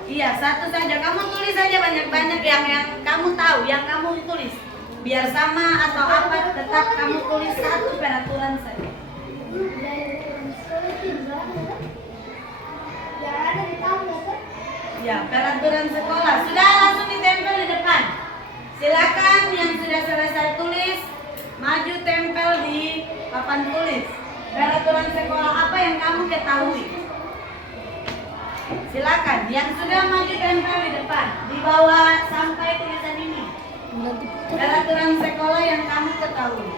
Iya, satu saja. Kamu tulis saja banyak-banyak yang kamu tahu, yang kamu tulis. Biar sama atau apa, tetap kamu tulis satu pelaturan saja. Ya, pelaturan sekolah. Sudah langsung ditempel di depan. Silakan yang sudah selesai tulis, maju tempel di papan tulis. Pelaturan sekolah apa yang kamu ketahui? Silakan, yang sudah maju tempel di depan, di bawah sampai tulisan ini. Peraturan sekolah yang kamu ketahui.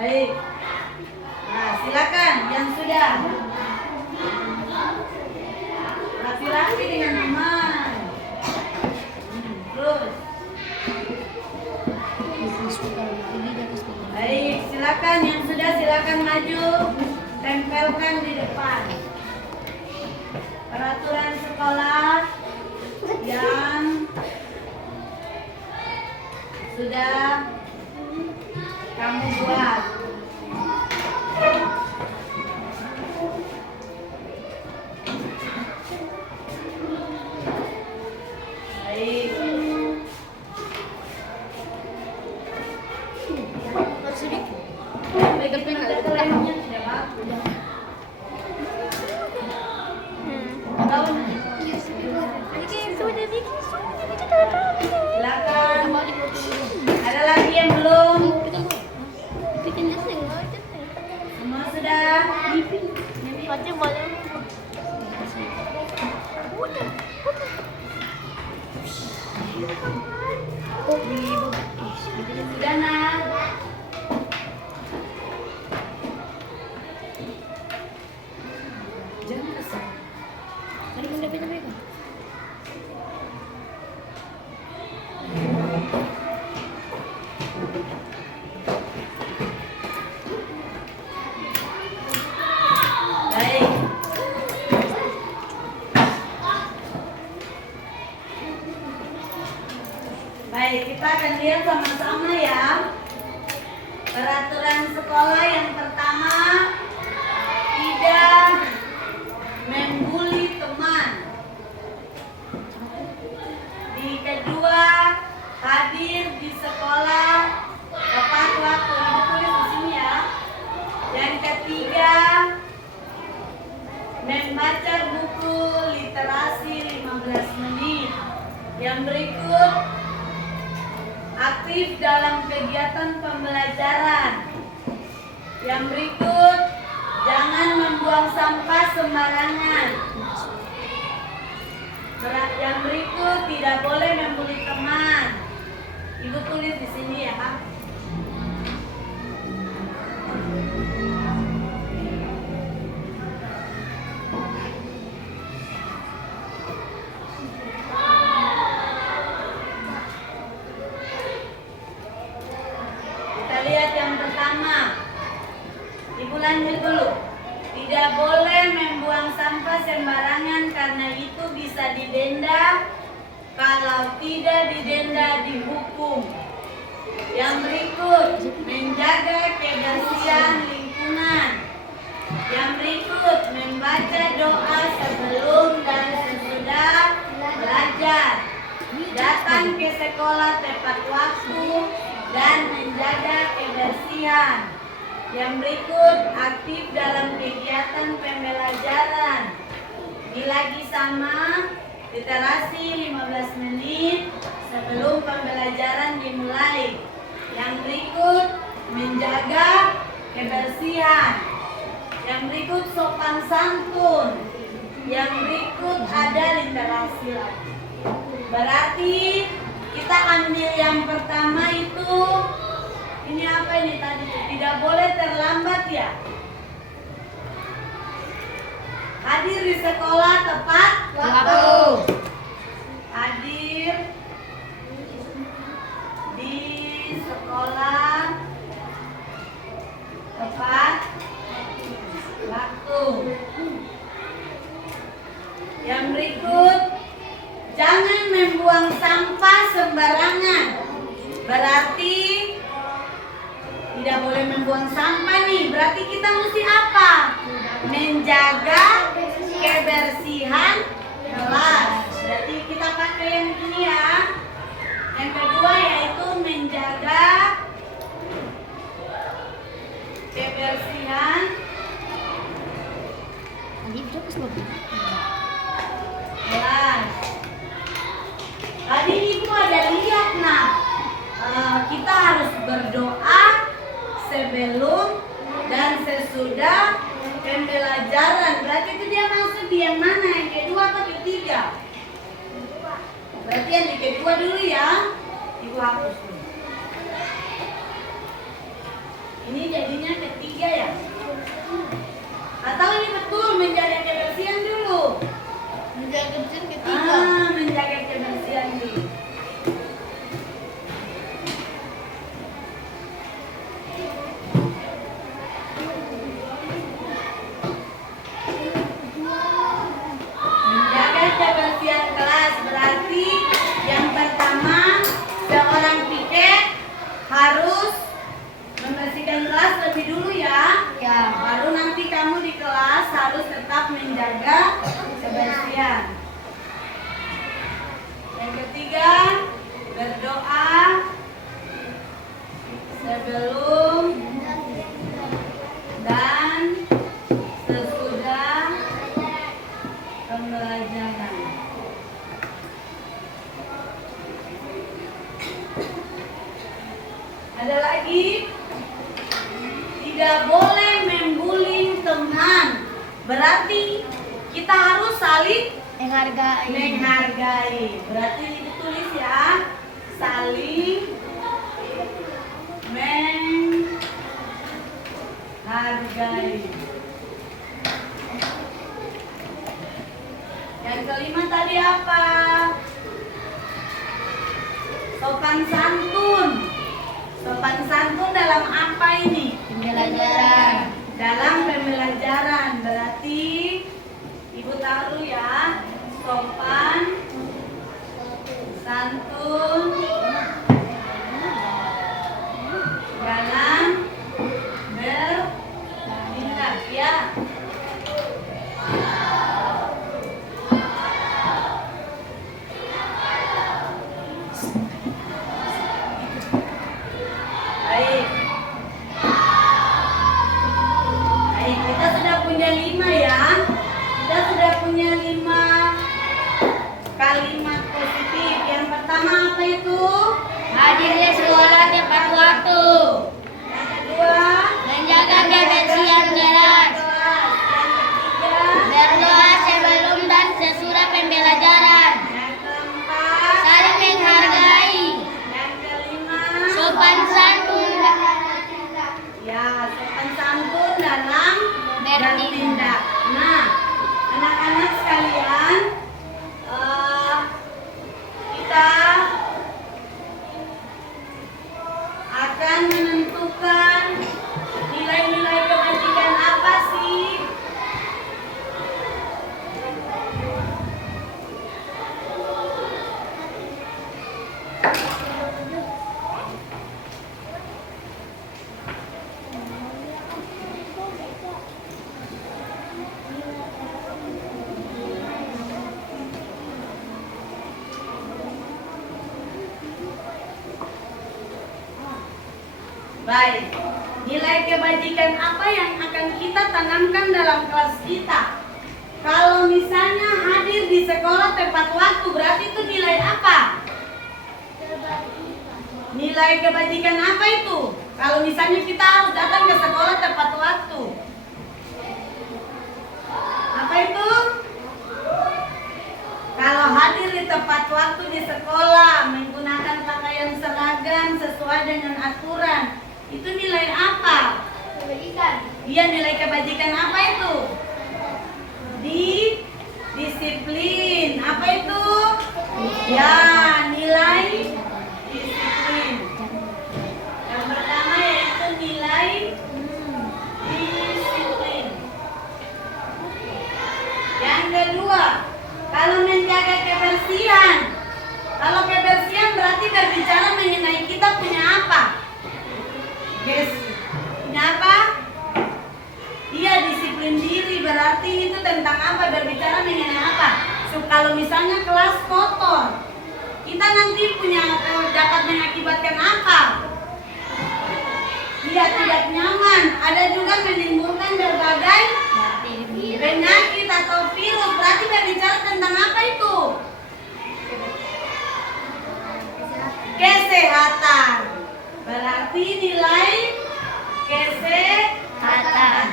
Baik. Nah, silakan yang sudah. Rapi-rapi dengan teman. Terus. Baik, silakan yang sudah silakan maju, tempelkan di depan. Peraturan sekolah yang sudah kamu buat. Baik. Lemnya tidak bagus. Silakan. Ada lagi yang belum? Semua sudah? Sudah, Nak? Jangan kesal. Mari mendapat mereka. Baik. Baik, kita akan lihat sama-sama ya. Peraturan sekolah yang pertama, tidak membuli teman. Di kedua, hadir di sekolah tepat waktu. Ibu tulis di sini ya. Yang ketiga, membaca buku literasi 15 menit. Yang berikut, aktif dalam kegiatan pembelajaran. Yang berikut, jangan membuang sampah sembarangan. Yang berikut, tidak boleh membuli teman. Ibu tulis di sini ya, Pak. Kita lihat yang pertama. Ibu lanjut dulu. Tidak boleh membuang sampah sembarangan karena itu bisa didenda. Kalau tidak didenda dihukum. Yang berikut, menjaga kebersihan lingkungan. Yang berikut, membaca doa sebelum dan sesudah belajar. Datang ke sekolah tepat waktu dan menjaga kebersihan. Yang berikut, aktif dalam kegiatan pembelajaran. Ini lagi sama, literasi 15 menit sebelum pembelajaran dimulai. Yang berikut, menjaga kebersihan. Yang berikut, sopan santun. Yang berikut, ada literasi lagi. Berarti kita ambil yang pertama itu, ini apa ini tadi? Tidak boleh terlambat ya. Hadir di sekolah tepat waktu. Hadir di sekolah sampah nih, berarti kita mesti apa? Menjaga kebersihan kelas. Berarti kita pakai yang ini ya. Yang kedua yaitu menjaga kebersihan kelas. Tadi ibu ada lihat nah, kita harus berdoa sebelum dan sesudah pembelajaran. Berarti itu dia maksud di yang mana? Yang kedua atau ketiga? Berarti yang di kedua dulu ya. Ibu hapus dulu. Ini jadinya ketiga ya? Atau ini betul menjaga kebersihan dulu? Menjaga kebersihan ketiga. Menjaga kebersihan dulu. Menjaga kebersihan kelas berarti yang pertama seorang piket harus membersihkan kelas lebih dulu ya. Baru nanti kamu di kelas harus tetap menjaga kebersihan. Yang ketiga, berdoa sebelum dan sesudah pembelajaran. Ada lagi, tidak boleh membuli teman. Berarti kita harus saling menghargai. Berarti ditulis ya, saling menghargai. Yang kelima tadi apa? Sopan santun. Sopan santun dalam apa ini? Pembelajaran. Dalam pembelajaran berarti ibu tahu ya, sopan santun dalam bertindak ya. Baik. Baik, kita sudah punya 5 ya. Kita sudah punya 5 kalimat positif. Yang pertama apa itu? Hadirnya sekolah tepat waktu. Yang kedua, menjaga kebersihan kelas. Berdoa sebelum dan sesudah pembelajaran. Yang keempat, saling menghargai. Yang kelima, sopan santun. Ya, sopan santun dalam bertindak. Nah, anak-anak sekalian, kita akan menentukan nilai-nilai kebajikan apa sih? Baik, nilai kebajikan apa yang akan kita tanamkan dalam kelas kita? Kalau misalnya hadir di sekolah tepat waktu, berarti itu nilai apa? Nilai kebajikan apa itu? Kalau misalnya kita harus datang ke sekolah tepat waktu, apa itu? Kalau hadir di tepat waktu di sekolah, menggunakan pakaian seragam sesuai dengan aturan, itu nilai apa? Kebajikan. Iya, nilai kebajikan apa itu? Disiplin. Apa itu? Ya, nilai disiplin. Yang pertama yaitu nilai disiplin. Yang kedua, kalau menjaga kebersihan. Kalau kebersihan berarti berbicara mengenai kita punya apa? Yes. Punya apa? disiplin diri, berarti itu tentang apa? Berbicara mengenai apa? So, kalau misalnya kelas kotor, kita nanti dapat mengakibatkan apa? Dia tidak nyaman, ada juga menimbulkan berbagai penyakit atau virus. Berarti berbicara tentang apa itu? Kesehatan. Berarti nilai kesehatan.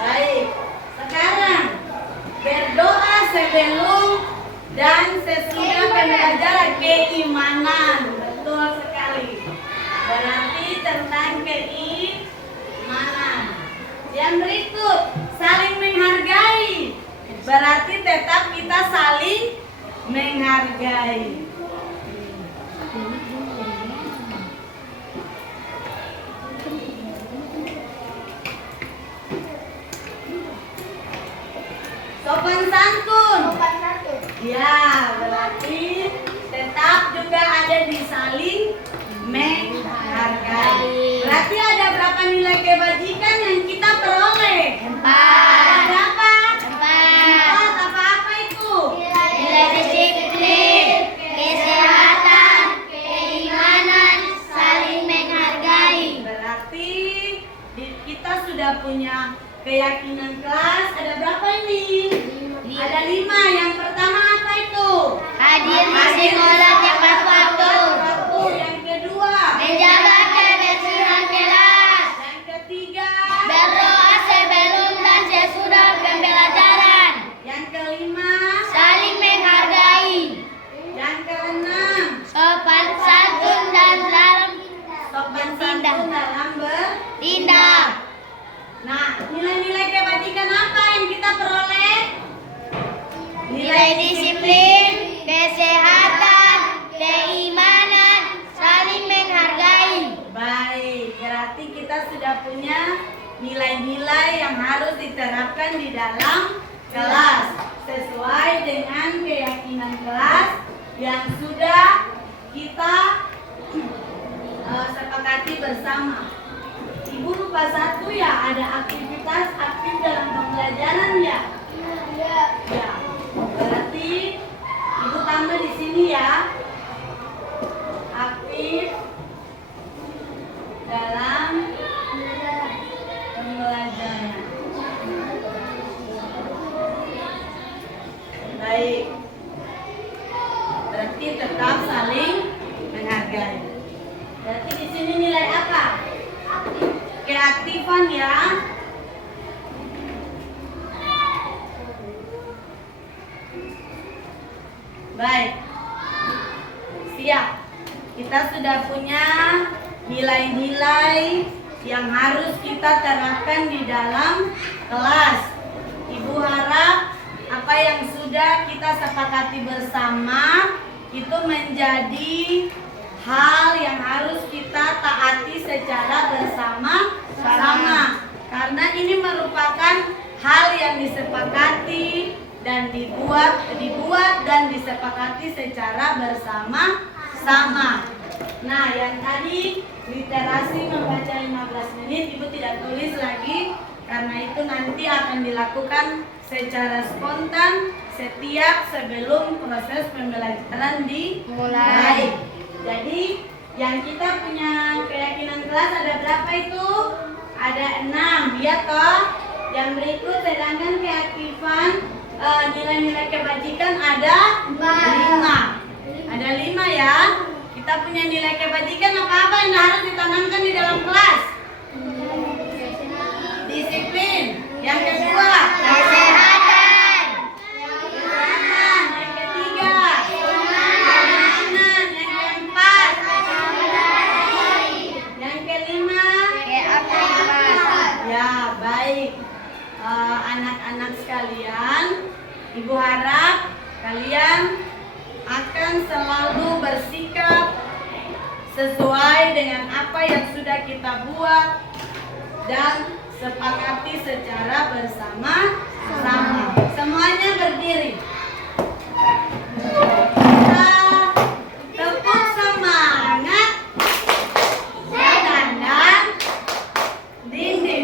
Baik, sekarang berdoa sebelum dan sesudah pembelajaran keimanan. Betul sekali. Berarti tentang keimanan. Yang berikut, saling menghargai. Berarti tetap kita saling menghargai. Sopan santun. Ya, berarti tetap juga ada di saling menghargai. Berarti ada berapa nilai kebajikan yang kita peroleh? 4. Ada berapa? 4. Apa-apa itu? Nilai disiplin, kesehatan, keimanan, saling menghargai. Berarti kita sudah punya keyakinan kelas. Ada berapa ini? Ada 5. Yang pertama apa itu? Hadir di sekolah tepat waktu. Yang kedua? Menjaga kebersihan kelas. Yang ketiga? Berdoa sebelum dan sesudah pembelajaran. Yang kelima? Saling menghargai. Yang keenam? Sopan santun dan dalam bertindak. Nah, nilai-nilai kebajikan apa yang kita peroleh? Nilai disiplin, kesehatan, keimanan, saling menghargai. Baik, berarti kita sudah punya nilai-nilai yang harus diterapkan di dalam kelas sesuai dengan keyakinan kelas yang sudah kita sepakati bersama. Ibu lupa satu ya, ada aktivitas aktif dalam pembelajaran ya? Ya. Berarti Ibu tambah di sini ya. Aktif dalam pembelajaran. Baik. Berarti tetap saling menghargai. Berarti di sini nilai apa? Keaktifan ya. Baik. Siap. Kita sudah punya nilai-nilai yang harus kita terapkan di dalam kelas. Ibu harap apa yang sudah kita sepakati bersama itu menjadi hal yang harus kita taati secara bersama-sama. Karena ini merupakan hal yang disepakati dan dibuat dan disepakati secara bersama-sama. Nah, yang tadi literasi membaca 15 menit Ibu tidak tulis lagi, karena itu nanti akan dilakukan secara spontan setiap sebelum proses pembelajaran dimulai. Jadi yang kita punya keyakinan kelas ada berapa itu? Ada 6 ya toh. Yang berikut sedangkan keaktifan nilai-nilai kebajikan ada 5. Ada 5 ya. Kita punya nilai kebajikan apa-apa yang harus ditanamkan di dalam kelas? Disiplin. Yang kedua, kesehatan. Yang ketiga, keimanan. Yang keempat, yang kelima, keaktifan. Ya, baik. Anak-anak sekalian, Ibu harap kalian akan selalu bersikap sesuai dengan apa yang sudah kita buat dan sepakati secara bersama-sama. Semuanya berdiri. Kita tepuk semangat. Dandan dinding.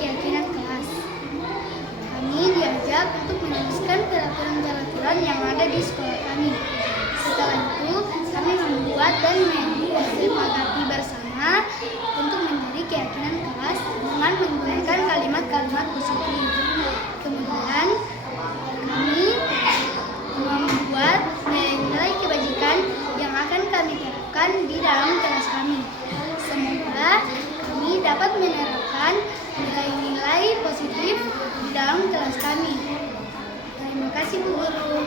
keyakinan kelas. Kami diajak untuk menuliskan peraturan-peraturan yang ada di sekolah kami. Setelah itu, kami membuat dan menyepakati bersama untuk menjadi keyakinan kelas dengan menggunakan kalimat-kalimat positif. Kemudian, kami membuat nilai kebajikan yang akan kami terapkan di dalam kelas kami. Semoga kami dapat menerapkan nilai-nilai positif di dalam kelas kami. Terima kasih Bu Guru.